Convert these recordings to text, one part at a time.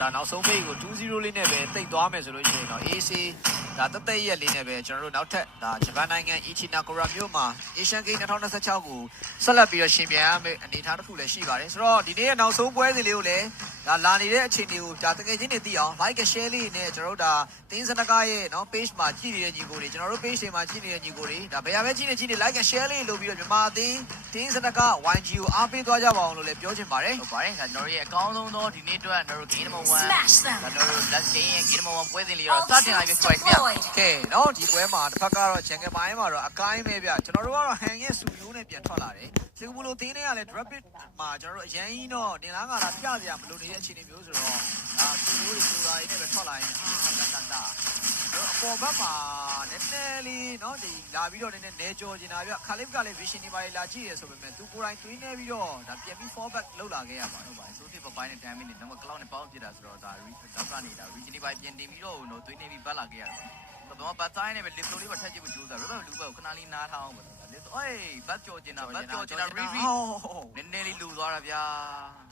နောက်ဆုံးပိတ်ကို2-0လေးနဲ့ပဲတိတ်သွားမယ်ဆိုလို့ရှိရင်တော့ AC ဒါတသက်ရက်လေးနဲ့ပဲကျွန်တော်တို့နောက်ထပ်ဒါဂျပန်နိုင်ငံ Ichinakura မြို့မှာ Asian Games 2026ကိုဆက်လက်ပြီးတော့ရှင်ပြန်ရမယ့်အနေအထားတစ်ခုလည်းရှိပါတယ်ဆိုတော့ဒီနေ့ရဲ့နောက်ဆုံးပွဲစဉ်လေးကိုလည်းဒါလာနေတဲ့အခြေအနေကိုဒါတကယ်ချင်းနေသိအောင် like share လေးနဲ့ကျွန်တော်တို့ဒါတင်းစနကားရဲ့နော် page မှာကြည့်နေတဲ့ညီကိုတွေကျွန်တော်တို့ page တွေမှာကြည့်နေတဲ့ညီကိုတွေဒါဘယ်ရပဲကြည့်နေ like share လေးလုပ်ပြီးတော့မြန်မာအသင်းတင်းစနကား YG ကိုအားပေးသွားကြပါအောင်လို့လည်းပြောချင်ပါတယ်ဟုတ်ပါတယ်ဒါကျွန်တော်တို့ရဲ့အကောင်းဆုံးသောဒီနေ့အတွက်ကျွန်တော်တို့ game number 1ဒါကျွန်တော်တို့ last game ရဲ့ game number 1ပွဲစဉ်လေးတော့စတင်လိုက်ပြီဆိုပါဗျာကဲနော်ဒီပွဲမှာတစ်ဖက်ကတော့ Jungle ပိုင်းမှာတော့အကိုင်းပဲဗျကျွန်တော်တို့ကတော့ Han ရဲ့စူမျိုးနဲ့ပြန်ထွက်လာတယ်စင်ကာပူလိုတင်းတွေကလည်း rapid မှာကျွန်တော်တို့အရင်ကြီးတော့တင်လားငါလားပြစရာမလိုနေတဲ့အခြေအနေမျိုးဆိုတော့ဒါစူမျိုးတွေဆိုတာတွေနဲ့ပဲထွက်လာရင်အပေါ်ဘက်မှာနည်းနည်းလေးနော်ဒီလာပြီးတော့နည်းနည်းနေကြောကျင်တာဗျခါလစ်ကလည်း vision တွေပါလာကြည့်ရဆိုပေမဲ့သူကိုယ်တိုင်တွေးနေပြီးတော့ဒါပြန်ပြီး fallback လောက်လာခဲ့ရပါဟုတ်ပါတယ်ဆိုတစ်ပပိုင်းနဲ့ damage နဲ့တော့ cloud နဲ့ပေါင်းပြတာဆိုတော့ဒါ တော့ကနေဒါ region တွေပိုင်းပြန်တင်ပြီးတော့တော့တွေးနေပြီးပတ်လာခဲ့ရတယ်တော့ဘာတိုင်းနဲ့ပဲ lip လေးပါထက်ကြည့်ဖို့ကြိုးစားရတော့လူပဲခဏလေးနားထားအောင်ပါလေအေးဘတ်ကြော်ကျင်တာဘတ်ကြော်ကျင်တာ read နည်းနည်းလေးလူသွားတာဗျာ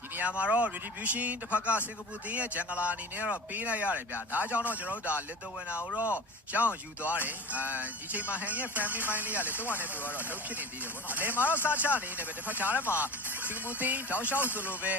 ဒီနေရာမှာတော့ retribution တစ်ဖက်ကစင်ကာပူတင်းရဲ့ဂျန်ဂလာအနေနဲ့တော့ပေးလိုက်ရတယ်ဗျာဒါကြောင့်တော့ကျွန်တော်တို့ဒါ little winner ကိုတော့ရအောင်ယူသွားတယ်ဒီချိန်မှာ Han ရဲ့ family mind လေးကလည်းတော့နဲ့တူတော့လှုပ်ဖြစ်နေသေးတယ်ပေါ့နော်အလယ်မှာတော့စားချနေနေပဲတစ်ဖက်ခြားထဲမှာစင်ကာပူတင်းတောက်လျှောက်ဆိုလိုပဲ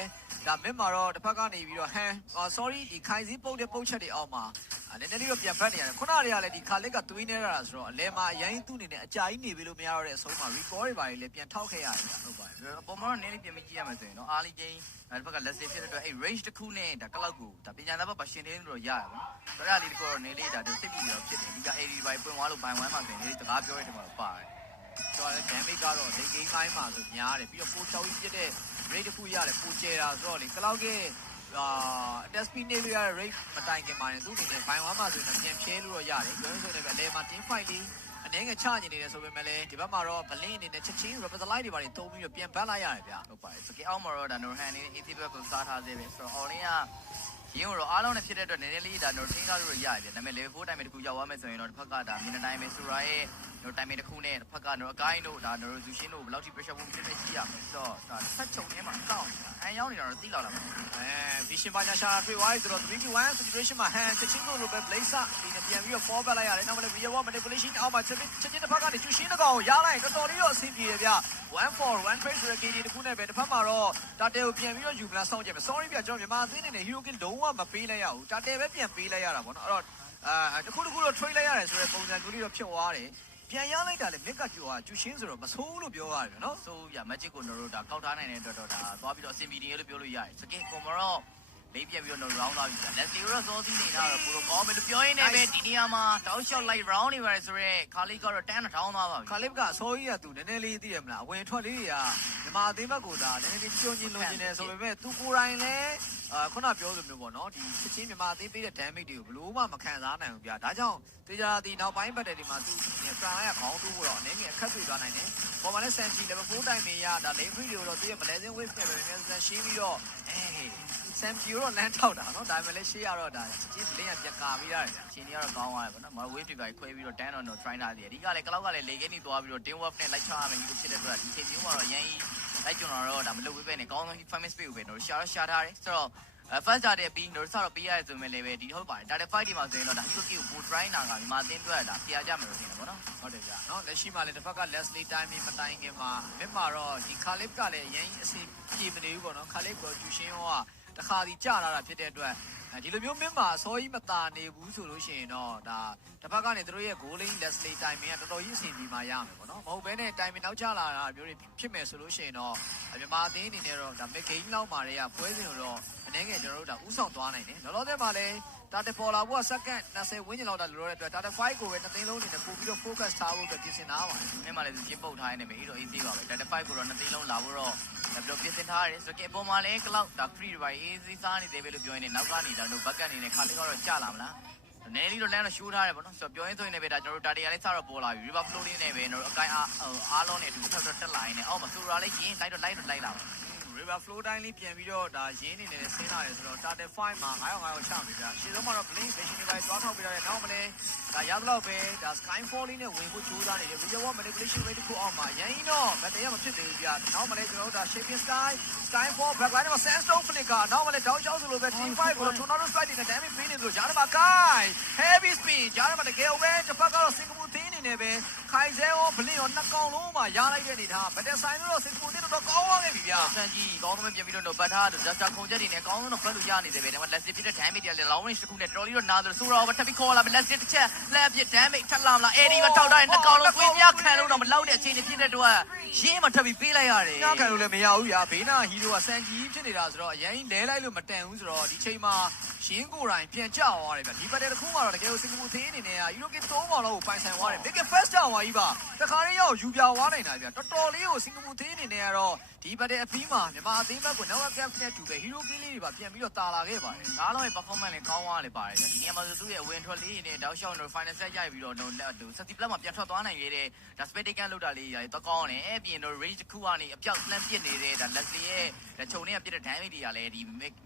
ဒါမင်းမှာတော့တစ်ဖက်ကနေပြီးတော့ Han sorry ဒီခိုင်စည်းပုတ်တဲ့ပုတ်ချက်တွေအောက်မှာနည်းနည်းလေးတော့ပြန်ဖက်နေရတယ်ခုနတွေကလည်းဒီခါလစ်ကသွေးနေရတာဆိုတော့အလဲမှာအရင်သူ့အနေနဲ့အကြာကြီးနေပြီလို့မရတော့တဲ့အဆုံးမှာ record တွေပါလေပြန်ထောက်ခဲ့ရတယ်ဟုတ်ပါတယ်အပေါ်မှာတော့နည်းနည်းပြန်မကြည့်ရမယ်ဆိုရင်တော့အားလီချင်းဒီဘက်က let's say ဖြစ်တဲ့အတွက်အဲ့ range တစ်ခုနဲ့ဒါကလောက်ကိုဒါပညာသားဘက်ပါရှင်နေလို့ရရပါဘူးဒါရလေးတကောတော့နည်းလေးဒါစိတ်ပြီးတော့ဖြစ်တယ်ဒီက AD ဘိုင်ပွင့်သွားလို့ဘိုင်1မှာဆိုရင်နည်းလေးစကားပြောရတဲ့မှာပါတယ်ဆိုတော့ damage ကတော့ဒီ game တိုင်းမှာဆိုများတယ်ပြီးတော့ပိုတောက်ကြီးဖြစ်တဲ့ rate တစ်ခုရတယ်ပိုကျဲတာဆိုတော့လေကလောက်ကတက်စပီနေလို့ရတဲ့ rate မတိုင်ခင်မှာနေသူ့အနေနဲ့ဘိုင်1မှာဆိုရင်ပြန်ဖြဲလို့တော့ရတယ်ပြောလို့ဆိုရင်လည်းအလဲမှာ team fight လေးအနေငယ်ချနေနေတယ်ဆိုပေမဲ့လည်းဒီဘက်မှာတော့ဘလင်းအနေနဲ့ချက်ချင်း represent တွေပါတွေတုံးပြီးတော့ပြန်ပန်းလိုက်ရတယ်ဗျာဟုတ်ပါတယ်စကေအောက်မှာတော့ဒါ Norhan နဲ့ AC ဘက်ကိုစားထားသေးတယ်ဆိုတော့ online ကရင်းတော့အားလုံးနဲ့ဖြစ်တဲ့အတွက်နည်းနည်းလေးဒါတော့ထင်းကားလို့ရရတယ်ဒါပေမဲ့ level 4 time တခုရောက်သွားမယ်ဆိုရင်တော့တစ်ဖက်ကဒါမြင်တဲ့အတိုင်းပဲဆိုရာရဲ့တော့ time တခုနဲ့တစ်ဖက်ကတော့အကိုင်းတို့ဒါတော့ဇူရှင်းတို့ဘယ်လောက်ထိ pressure ပုံဖြစ်နေရှိရမယ်ဆိုတော့ဒါဆက်ချုံထဲမှာစောင့်နေတာအန်ရောက်နေတာတော့သိလောက်လာမှာvision ပါညာရှာတွေ့သွားပြီဆိုတော့ 3v1 situation မှာ Han ချက်ချင်းလို့ပဲ blazer ဒီနဲ့ပြန်ပြီးတော့ fall back လိုက်ရတယ်နောက်မှလည်း real manipulation အောက်မှာချက်ချင်းတစ်ဖက်ကနေဇူရှင်းတကောင်ရလိုက်တော်တော်လေးတော့အဆင်ပြေတယ်ဗျ1 for 1 trade ဆိုတဲ့ KD တခုနဲ့ပဲတစ်ဖက်မှာတော့တာတဲကိုပြန်ပြီးတော့ယူမလားစောင့်ကြည့်မယ် sorry ဗျကျွန်တော်မြန်မာအသင်းအနေနဲ့ hero kill လုံးဝမပေးလိုက်ရဘူးတာတဲပဲပြန်ပေးလိုက်ရတာပေါ့နော်အဲ့တော့တခုတော့ trade လိုက်ရတယ်ဆိုတဲ့ပုံစံမျိုးလေးတော့ဖြစ်သွားတယ်ပြန်ရလိုက်တာလေမက်ကကျော်ကကျူရှင်းဆိုတော့မဆိုးလို့ပြောရတယ်နော်ဆိုရ magic ကိုတို့ဒါကောက်ထားနိုင်တဲ့အတွက်တော့ဒါသွားပြီးတော့အဆင်ပြေနေလို့ပြောလို့ရတယ်စကင်ကွန်မရောလေးပြက်ပြီးတော့ round လာပြီလက်စီရောစောသီးနေတာတော့ကိုတော့ကောင်းမယ်လို့ပြောရင်းနဲ့ပဲဒီနေရာမှာတောက်လျှောက် light round နေပါတယ်ဆိုတော့ခါလေးကတော့တန်းထောင်းသွားပါပြီခါလေးကအစိုးရကသူနည်းနည်းလေးသိရမလားအဝင်ထွက်လေးတွေကမြန်မာအသင်းဘက်ကိုဒါနည်းနည်းလေးကျွန်းချင်းလုံးချင်းနေဆိုပေမဲ့သူကိုယ်တိုင်လည်းခုနပြောလိုမျိုးပေါ့နော်ဒီချက်ချင်းမြန်မာအသင်းပေးတဲ့ damage တွေကိုဘလို့မှမခံစားနိုင်ဘူးဗျာဒါကြောင့်တေချာဒီနောက်ပိုင်းဘက်တွေမှာသူပရာရခေါင်းတူးဖို့တော့အနေငယ်အခက်တွေ့သွားနိုင်တယ်ပေါ်မှာလည်း Sanji level 4 time နေရဒါ lane free တွေကိုတော့သူရဲ့ blazing wave နဲ့ပဲနည်းနည်းရှင်းပြီးတော့Sanji တော့လမ်းထောက်တာနော်ဒါပေမဲ့လည်းရှေ့ရတော့ဒါချင်းလင်းရပြန်ကာပြီးရတယ်ဗျာအချိန်ကြီးကတော့ကောင်းသွားတယ်ပေါ့နော်မ wave တွေပဲခွဲပြီးတော့ dan on တော့ try ထားသေးတယ်အဓိကလည်း cloud ကလည်းလေကင်းနေသွားပြီးတော့ team work နဲ့လိုက်ချရမယ်လို့ဖြစ်တဲ့အတွက်ဒီချိန်မျိုးမှာတော့ရန်ကြီးလိုက်ကျွန်တော်တော့ဒါမလုပ်ဝေးပဲနဲ့ကောင်းဆုံး famous space ကိုပဲတော့ရှာထားတယ်ဆိုတော့first ကြတဲ့ပြီးတော့စတော့ပေးရတယ်ဆိုရင်လည်းပဲဒီဟုတ်ပါတယ် data fight ဒီမှာဆိုရင်တော့ဒါ hero kill ကို try နာကမြန်မာအသင်းအတွက်ဒါဖျားကြမယ်လို့ထင်တယ်ပေါ့နော်ဟုတ်တယ်ဗျာနော်လက်ရှိမှာလည်းတစ်ဖက်က Leslie time မတိုင်ခင်မှာမြစ်မှာတော့ဒီ Khalif ကလည်းအရင်အစီပြေမနေဘူးပေါ့နော် Khalif ကကျူရှင်းဟောကတခါဒီကြလာတာဖြစ်တဲ့အတွက်ဒီလိုမျိုးမြစ်မှာအစောကြီးမตาနေဘူးဆိုလို့ရှိရင်တော့ဒါတစ်ဖက်ကနေတို့ရဲ့ goaling Leslie timing ကတော်တော်ကြီးအဆင်ပြေမှာရမယ်ပေါ့နော်မဟုတ်ဘဲနဲ့ timing နောက်ကျလာတာမျိုးတွေဖြစ်မယ်ဆိုလို့ရှိရင်တော့မြန်မာအသင်းအနေနဲ့တော့ဒါ mid game လောက်မှာတွေကပွဲစဉ်တော့အနေငယ်ကျွန်တော်တို့ဒါဥဆောင်သွားနိုင်တယ်လောလောဆယ်မှာလည်းတာတပေါ်လာဖို့က second 20ဝန်းကျင်လောက်တာလိုတဲ့အတွက်တာ5ကိုပဲနှစ်သိန်းလုံးအနေနဲ့ပို့ပြီးတော့ focus ထားဖို့အတွက်ပြင်ဆင်ထားပါတယ်။မြန်မာလည်းကျင်းပုတ်ထားနေမယ်ဟီရို AC ပါပဲတာ5ကိုတော့နှစ်သိန်းလုံးလာဖို့တော့ဒါပြောပြင်ဆင်ထားရတယ်ဆိုတော့အပေါ်မှာလည်း cloud ဒါ free တွေ AC စားနေတယ်ပဲလို့ပြောရင်နောက်ကနေဒါတို့ back အနေနဲ့ခါလေးကတော့ကြာလာမလား။နည်းနည်းတော့လမ်းတော့ရှိုးထားတယ်ပေါ့နော်ဆိုတော့ပြောရင်းဆိုရင်လည်းပဲဒါကျွန်တော်တို့တာတီယာလေးစတော့ပေါ်လာပြီ river flow လေးနဲ့ပဲကျွန်တော်တို့အကိုင်းအားလုံးနဲ့အတူထပ်တက်လာရင်းနဲ့အောက်မှာဆိုရာလေးရင်လိုက်လာပါ river flow တိုင်းလေးပြန်ပြီးတော့ဒါရင်းနေနေဆင်းလာတယ်ဆိုတော့ starter 5မှာ900ချမယ်ဗျာရှင်းဆုံးမှာတော့ blink vision တွေပဲတွားထောက်ပြရတယ်နောက်မလဲဒါရတော့ပဲဒါ skyfall လေးနဲ့ဝင်ဖို့ကြိုးစားနေတယ် real world manipulation rate ကိုအောင်မှာရင်းတော့မတရားမဖြစ်သေးဘူးဗျာနောက်မလဲကျွန်တော်တို့ဒါ shaping skyfall backline မှာ sandstone flicker နောက်မလဲတောက်ချောက်ဆိုလိုပဲ team 5ကို tornado strike တွေနဲ့ damage ပေးနေသလိုဂျားမှာ guy heavy spin ဂျားမှာတကယ်ပဲတစ်ဖက်ကတော့ single thing နေနေပဲခိုင်စဲရော blink ရောနှစ်ကောင်လုံးမှာရလိုက်တဲ့အနေထားဗတ်ဆိုင်လို့ single thing တော့ကောင်းသွားခဲ့ပြီဗျာဆန်ကြီးကောင်းဆုံးပြန်ပြီးတော့ပတ်ထားလို့ just ခုံချက်တွေနဲ့ကောင်းဆုံးတော့ဖက်လို့ရနေသေးတယ်ဒါပေမဲ့ let's see တဲ့ damage တွေလည်း long range တစ်ခုနဲ့တော်တော်လေးတော့နားတယ်ဆိုတော့ထပ်ပြီးခေါ်လာမယ် let's see တစ်ချက်လက်ပြ damage ထပ်လာမလား AD မှာထောက်ထားရင်နှစ်ကောင်လုံးကွင်းများခံလို့တော့မလောက်တဲ့အခြေအနေဖြစ်တဲ့အတွက်ရင်းမှာထပ်ပြီးပေးလိုက်ရတယ်ညခံလို့လည်းမရဘူးဗျာဘေးနာဟီရိုကစန်ကြီးဖြစ်နေတာဆိုတော့အရင်လဲလိုက်လို့မတန်ဘူးဆိုတော့ဒီချိန်မှာရင်းကိုယ်တိုင်ပြန်ကျသွားတယ်ဗျဒီပတ်တဲ့တစ်ခုမှတော့တကယ်ကိုစင်ကာပူသေးအနေနဲ့ကယူရိုကီ3ပေါင်လောက်ကိုပိုင်ဆိုင်သွားတယ် big first tower ကြီးပါတခါလေးရောက်ယူပြသွားနိုင်တာဗျတော်တော်လေးကိုစင်ကာပူသေးအနေနဲ့ကတော့ဒီပတ်တဲ့အပြီးမှာမြန်မာအသင်းဘက်ကိုနောက်ကပ်နဲ့တူပဲဟီရိုကီလေးတွေပါပြန်ပြီးတော့တာလာခဲ့ပါတယ်အားလုံးရဲ့ performance လည်းကောင်းသွားလေပါတယ်ဗျဒီနေရာမှာဆိုသူ့ရဲ့ဝင်ထွက်လေးနဲ့တောက်လျှောက်တော့ final set ရိုက်ပြီးတော့70 plus မှာပြန်ထွက်သွားနိုင်ခဲ့တဲ့ဒါ spectacle လောက်တာလေးတော့ကောင်းတယ်အပြင်တော့ range တစ်ခုကနေအပြောက် plan ပစ်နေတဲ့ဒါ Leslie ရဲ့ဒါခြုံလေးကပြစ်တဲ့ damage တွေကလည်းဒီ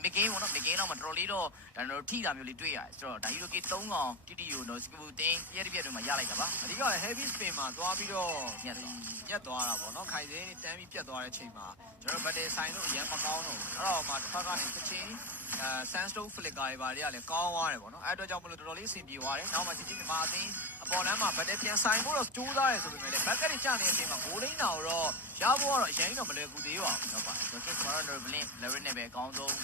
mid game ပေါ့နော် mid game တော့မတော်လေးတော့ဒါတော့ထိတာမျိုးလေးတွေ့ရတယ်ဆိုတော့ဒါ Hero K 3ကောင်တီတီကိုတော့ skill တင်းပြည့်တွေမှာရလိုက်တာပါအဓိကလည်း heavy spin မှာသွားပြီးတော့ညက်သွားတာပေါ့နော်ခိုင်စင်းတန်းပြီးပြတ်သွားတဲ့အချိန်မှာကျွန်တော် battle ဆိုင်လို့အရင်မကောင်းတော့ဘူးအဲ့တော့မှတစ်ဖက်ကနေတစ်ချင်းsandstone flicker တွေပါတွေကလည်းကောင်းသွားတယ်ပေါ့နော်အဲ့အတွက်ကြောင့်မလို့တော်တော်လေးအဆင်ပြေသွားတယ်နောက်မှဒီမြန်မာအသင်းအပေါ်လမ်းမှာ battle ပြန်ဆိုင်ဖို့တော့ကြိုးစားရဲဆိုပေမဲ့လည်း back ကနေကျနေတဲ့အချိန်မှာဂိုးလိမ့်တာတော့ရဖို့ကတော့အရင်တော့မလွယ်ကူသေးပါဘူးဟုတ်ပါဆိုတော့ Tomorrow Blink Larry နဲ့ပဲအကောင်းဆုံး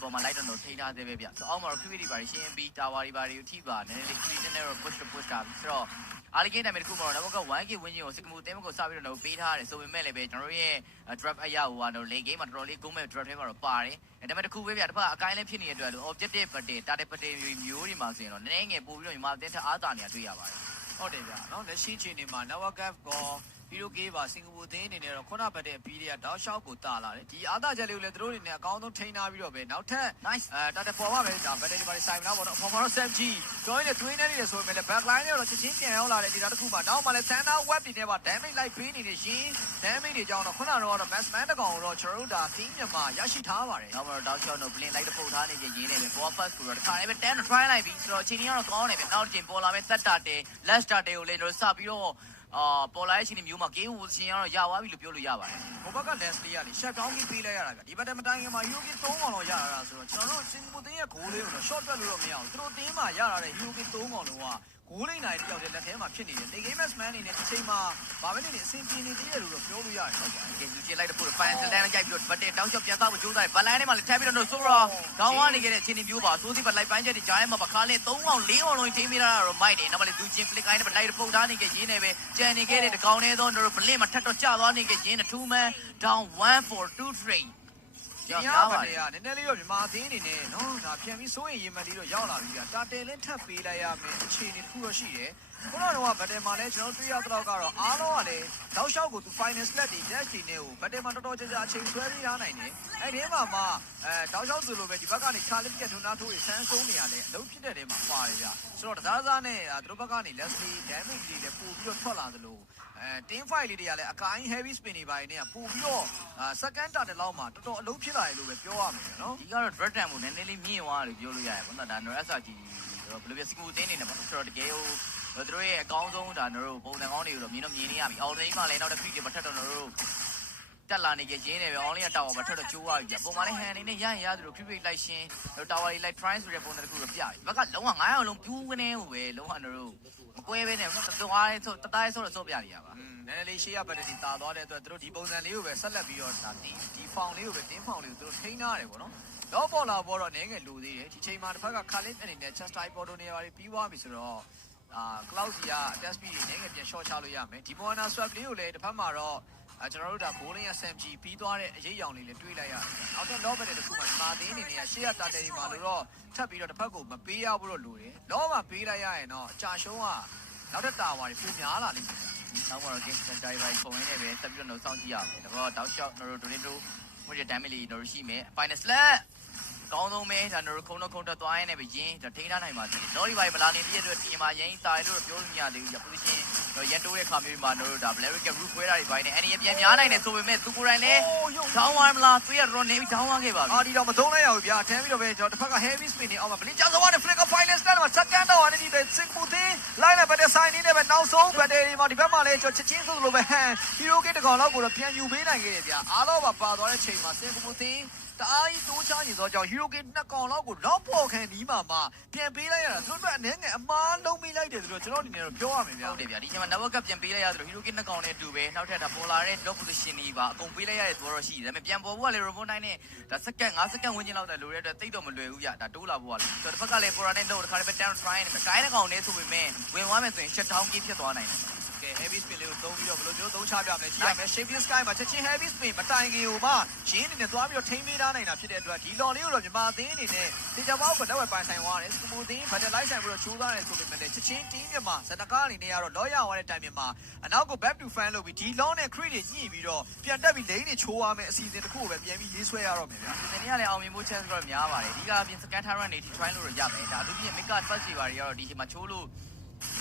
ပေါ်မှာလိုက်တော့ထိထားသေးပဲဗျဆိုအောက်မှာတော့ create တွေပါရှင်းပြီး tower တွေပါတွေကိုထိပါနည်းနည်းလေး create နဲ့တော့ push တာဆိုတော့အားလကိတိုင်းမှာတခုမှာတော့နောက်က 1k ဝင်းချင်းကိုစကမူတင်းမကိုစပြီးတော့ပေးထားရတယ်ဆိုပေမဲ့လည်းပဲကျွန်တော်တို့ရဲ့ draft အရာဟိုကတော့ late game မှာတော်တော်လေးဂုံးမဲ့ draft ထဲမှာတော့ပါတယ်ဒါပေမဲ့တခုပဲဗျတစ်ဖက်အကိုင်းလည်းဖြစ်နေတဲ့အတွက်လို့ objective battle target battle မျိုးတွေမှာဆိုရင်တော့နည်းနည်းငယ်ပို့ပြီးတော့မြန်မာတင်းထအားတာနေတာတွေ့ရပါတယ်ဟုတ်တယ်ဗျာနော်လက်ရှိချိန်နေမှာ network gap ကောဟီရိုကေးပါစင်ကာပူသင်းအနေနဲ့တော့ခုနပတ်တဲ့အပီးတွေကတောက်လျှောက်ကိုတာလာတယ်ဒီအားသာချက်လေးကိုလည်းသူတို့အနေနဲ့အကောင်းဆုံးထိန်းထားပြီးတော့ပဲနောက်ထပ် nice တာတပေါ်မှာပဲဒါဘက်တရီပါဆိုင်မလားပေါ့နော်အပေါ်မှာတော့ 7G ကျောင်းနဲ့ twin နဲ့နေတယ်ဆိုပေမဲ့လည်း back line နဲ့တော့ချက်ချင်းပြန်ရောက်လာတဲ့ဒေတာတစ်ခုမှနောက်မှလည်း Thunder web တွေနဲ့ပါ damage လိုက်ပေးနေတဲ့ရှင် damage တွေကြောင့်တော့ခုနကတော့ batsman တကောင်တော့ကျွန်တော်တို့ဒါ team မြန်မာရရှိထားပါတယ်နောက်မှတော့တောက်လျှောက်တော့ blink လိုက်တဲ့ပုံထားနေရင်းနေပဲ ball pass ကိုတော့တစ်ခါလေးပဲ10 try လိုက်ပြီးဆိုတော့အချိန်ကြီးကတော့ကောင်းတယ်ပဲနောက်ကျင်ပေါ်လာမဲ့ third starter last starter ကိုလည်းတော့စပြီးတော့ပေါ်လာတဲ့အချိန်မျိုးမှာ game ကိုရှင်ရတော့ရသွားပြီလို့ပြောလို့ရပါတယ်။ဟိုဘက်က Leslie ကလေ shut down ကြီးပေးလိုက်ရတာဗျ။ဒီဘက်တည်းမတိုင်းခင်မှာ Hero K 3ကောင်တော့ရလာတာဆိုတော့ကျွန်တော်တို့စင်ကာပူတင်းရဲ့ဂိုးလေးကိုတော့ short တွက်လို့တော့မရဘူး။သူတို့တင်းမှာရလာတဲ့ Hero K 3ကောင်လုံးကဂိုးလိမ့်နိုင်တယောက်တည်းလက်ထဲမှာဖြစ်နေတယ်။ The Game Man အနေနဲ့ဒီချိန်မှာဘာပဲနေနေအဆင်ပြေနေသေးတယ်လို့တော့ပြောလို့ရတယ်ဟုတ်ပါဘူး။ယူချစ်လိုက်တဲ့ပို့ final stand ကြိုက်ပြီးတော့ battle တောင်းချပြန်သားကိုကြိုးစားတယ်။ balance ထဲမှာလည်းထပ်ပြီးတော့ဆိုတော့ခေါင်းဝါနေခဲ့တဲ့အခြေအနေမျိုးပါ။စိုးစီပတ်လိုက်ပိုင်းချက်တွေကြားထဲမှာပခါလေး3အောင်4အောင်လုံးထိမိလာတော့မိုက်တယ်။နောက်မှလည်းသူချင်း flick ကိုင်းနဲ့လိုက်ပုတ်ထားနေခဲ့ရင်းနေပဲကြံနေခဲ့တဲ့တကောင်နေသောတို့ blink မှာထပ်တော့ကျသွားနေခဲ့ရင်းနဲ့2 man down 1 for 2 tradeဒီရပါတယ်နည်းနည်းလေးတော့မြန်မာအသင်းအနေနဲ့နော်ဒါပြန်ပြီးစိုးရင်ရင်မလေးတော့ရောက်လာပြီဗျာတာတယ်လင်းထပ်ပေးလိုက်ရမယ်အခြေအနေတစ်ခုတော့ရှိတယ်ခုနကတော့ဘတ်တယ်မှာလည်းကျွန်တော်တွေ့ရတော့ကတော့အားလုံးကလည်းတောက်လျှောက်ကိုသူ final split တွေတက်ချင်နေကိုဘတ်တယ်မှာတော်တော်ကြာအချိန်ဆွဲပြီးရနိုင်တယ်အဲ့ဒီမှာမှတောက်လျှောက်ဆိုလိုပဲဒီဘက်ကနေခါလစ်ကက်ဒိုနာထိုးတွေဆန်းဆုံးနေရတယ်အလုပ်ဖြစ်တဲ့တဲမှာပါတယ်ဗျာဆိုတော့တစားစားနဲ့သူတို့ဘက်ကနေ Leslie damage တွေလည်းပို့ပြီးတော့ထွက်လာသလိုteam fight လေးတွေကလည်းအကိုင်း heavy spin တွေပိုင်းနဲ့ပို့ပြီးတော့second target လောက်မှာတော်တော်အလုပ်ဖြစ်လာတယ်လို့ပဲပြောရမယ်နော်ဒီကတော့ dread time ကိုနည်းနည်းလေးမြင့်သွားတယ်လို့ပြောလို့ရတယ်ပေါ့နော်ဒါ NRSRG ဘယ်လိုပဲ skill တင်းနေတယ်ပေါ့ဆိုတော့တကယ်ဟိုသူတို့ရဲ့အကောင်းဆုံးဒါတို့ပုံစံကောင်းတွေကိုတော့မြင်တော့မြင်နေရပြီအော်လိမ့်မှလည်းနောက်တစ် feed တွေမထက်တော့တို့တက်လာနေကြရင်းနေပဲ online တာဝါမထက်တော့ကျိုးသွားပြီပုံမှန်လေးဟန်နေနဲ့ရရင်ရသလို create လိုက်ရှင်းတို့တာဝါတွေ like try ဆိုတဲ့ပုံစံတစ်ခုတော့ပြပြီဘက်ကလုံးဝ900လုံးပြူးကနေဟိုပဲလုံးဝတို့မကွဲပဲနဲ့တော့သွားရဲဆိုတတိုင်းဆိုတော့စော့ပြနေရပါနည်းနည်းလေးရှေ့ရပတ်တဲ့တာသွားတဲ့အတွက်တို့ဒီပုံစံလေးကိုပဲဆက်လက်ပြီးတော့ဒါဒီ found လေးကိုပဲတင်း found လေးကိုတို့ထိန်းထားရတယ်ပေါ့နော်တော့ပေါ်လာပေါ်တော့နည်းငယ်လိုသေးတယ်ဒီချိန်မှာတစ်ဖက်က Khalid အနေနဲ့ chest type ပေါ်တော့နေရာတွေပြီးသွားပြီဆိုတော့cloud ကြီးက test speed တွေနည်းငယ်ပြန် short ချလို့ရမယ်ဒီ Moana swap လေးကိုလည်းတစ်ဖက်မှာတော့ကျွန်တော်တို့ဒါ bowling SMG ပြီးသွားတဲ့အရေးရောင်လေးလည်းတွေးလိုက်ရတယ်။နောက်တော့ low battle တစ်ခုမှဒီမှာသေးအနေနဲ့ရှေ့ရတာတယ်ဒီမှာလို့တော့ထပ်ပြီးတော့တစ်ဖက်ကိုမပေးရဘူးလို့လိုတယ်။ low မှာပေးလိုက်ရရင်တော့အချာရှုံးကနောက်ထပ်တာဝါတွေပုံများလာလိမ့်မယ်။နောက်မှတော့ game center တွေပုံရင်းနဲ့ပဲဆက်ပြီးတော့စောင့်ကြည့်ရမယ်။ဒါတော့တောက်လျှောက်တို့ donate တို့ damage လေးတို့ရှိမယ်။ final slap ကောင်းဆုံးပဲဒါတို့ခုံတော့ခုံတက်သွားရင်လည်းပဲရင်းထိန်းထားနိုင်ပါသေးတယ်လော်ဒီပိုင်းမလာနေပြည့်အတွက်ဒီမှာရင်းတာလို့ပြောလို့မရသေးဘူး position တော့ရန်တိုးရဲ့ခါမျိုးမှာတို့ဒါ Blerick Root ခွဲတာတွေပိုင်းနဲ့အနေနဲ့ပြန်များနိုင်တယ်ဆိုပေမဲ့သူကိုယ်တိုင်လည်းထောင်းသွားမလားသူရတော့နေပြီးထောင်းသွားခဲ့ပါပြီအာဒီတော့မသုံးလိုက်ရဘူးဗျာထမ်းပြီးတော့ပဲကျွန်တော်တစ်ဖက်က heavy spin နေအောင်မှာဘလင်းချောင်းစောနဲ့ flick of finance နဲ့မှာ second down နဲ့ဒီပဲ six putin line နဲ့ပဲ sign နေပဲနောက်ဆုံး battery မှာဒီဘက်မှာလည်းကျွန်တော်ချက်ချင်းဆိုလိုပဲ hero kit တကောင်လောက်ကိုတော့ပြန်ယူပေးနိုင်ခဲ့တယ်ဗျာအားလုံးပါသွားတဲ့ချိန်မှာ six putin တအားကြီးတိုးချနေတော့ကြောင့် hero kit နှစ်ကောင်လောက်ကိုတော့ပေါ်ခံဒီမှာပြန်ပေးလိုက်ရတာသူတို့အနေနဲ့အမားလုံးမိလိုက်တယ်ဆိုတော့ကျွန်တော်အနေနဲ့တော့ပြောရမယ်ဗျာဟုတ်တယ်ဗျာဒီချိန်မှာ network ကပြန်ပေးလိုက်ရတယ် hero kit နှစ်ကောင်နဲ့တူပဲနောက်ထပ်ဒါပေါ်လာတဲ့ top position ကြီးပါအကုန်ပေးလိုက်ရတဲ့သဘောတော့ရှိတယ်ဒါပေမဲ့ပြန်ပေါ်ဖို့ကလည်း robot 9နဲ့ဒါစက္ကန့်5စက္ကန့်ဝန်းကျင်လောက်တည်းလိုရတဲ့တိတ်တော့မလွယ်ဘူးဗျာဒါတိုးလာဖို့ကလည်းဆိုတော့တစ်ဖက်ကလည်း Pora နဲ့တော့တစ်ခါလည်းပဲ down try နေမှာကိုင်းတဲ့ကောင်နဲ့ဆိုပေမဲ့ဝင်သွားမယ်ဆိုရင် shut down ကြီးဖြစ်သွားနိုင်တယ်ကဲ heavy spin လေးကိုသုံးပြီးတော့ဘယ်လိုမျိုးသုံးချပြမလဲကြည့်ရမယ် Shaping Sky မှာချက်ချင်း heavy spin မတိုင်ခင်ဟိုမှရင်းနေနဲ့သွားပြီးတော့ထိမ့်ပေးထားနိုင်တာဖြစ်တဲ့အတွက်ဒီလော်လေးကိုတော့မြန်မာအသင်းအနေနဲ့တေချာပေါက်ကတော့ပိုင်ဆိုင်သွားတယ်စကူသင်းဘတ်တယ်လိုက်ဆိုင်ပြီးတော့ချိုးသားတယ်ဆိုပေမဲ့ချက်ချင်း team မြန်မာစနကားအနေနဲ့ကတော့လော်ရသွားတဲ့တိုင်မြန်မာအနောက်ကို back to fan လုပ်ပြီးဒီ long နဲ့ crit တွေညှိပြီးတော့ပြန်တက်ပြီးလိမ့်နေချိုးရမယ်အစီအစဉ်တစ်ခုကိုပဲပြန်ပြီးရေးဆွဲရတော့မယ်ဗျာဒီနေ့ကလည်းအောင်မြင်မှု chance တော့များပါတယ်ဒီကအပြင် scan run နေ try လို့ရမယ်ဒါအထူးဖြင့် mid card first တွေပါတွေကတော့ဒီချိန်မှာချိုးလို့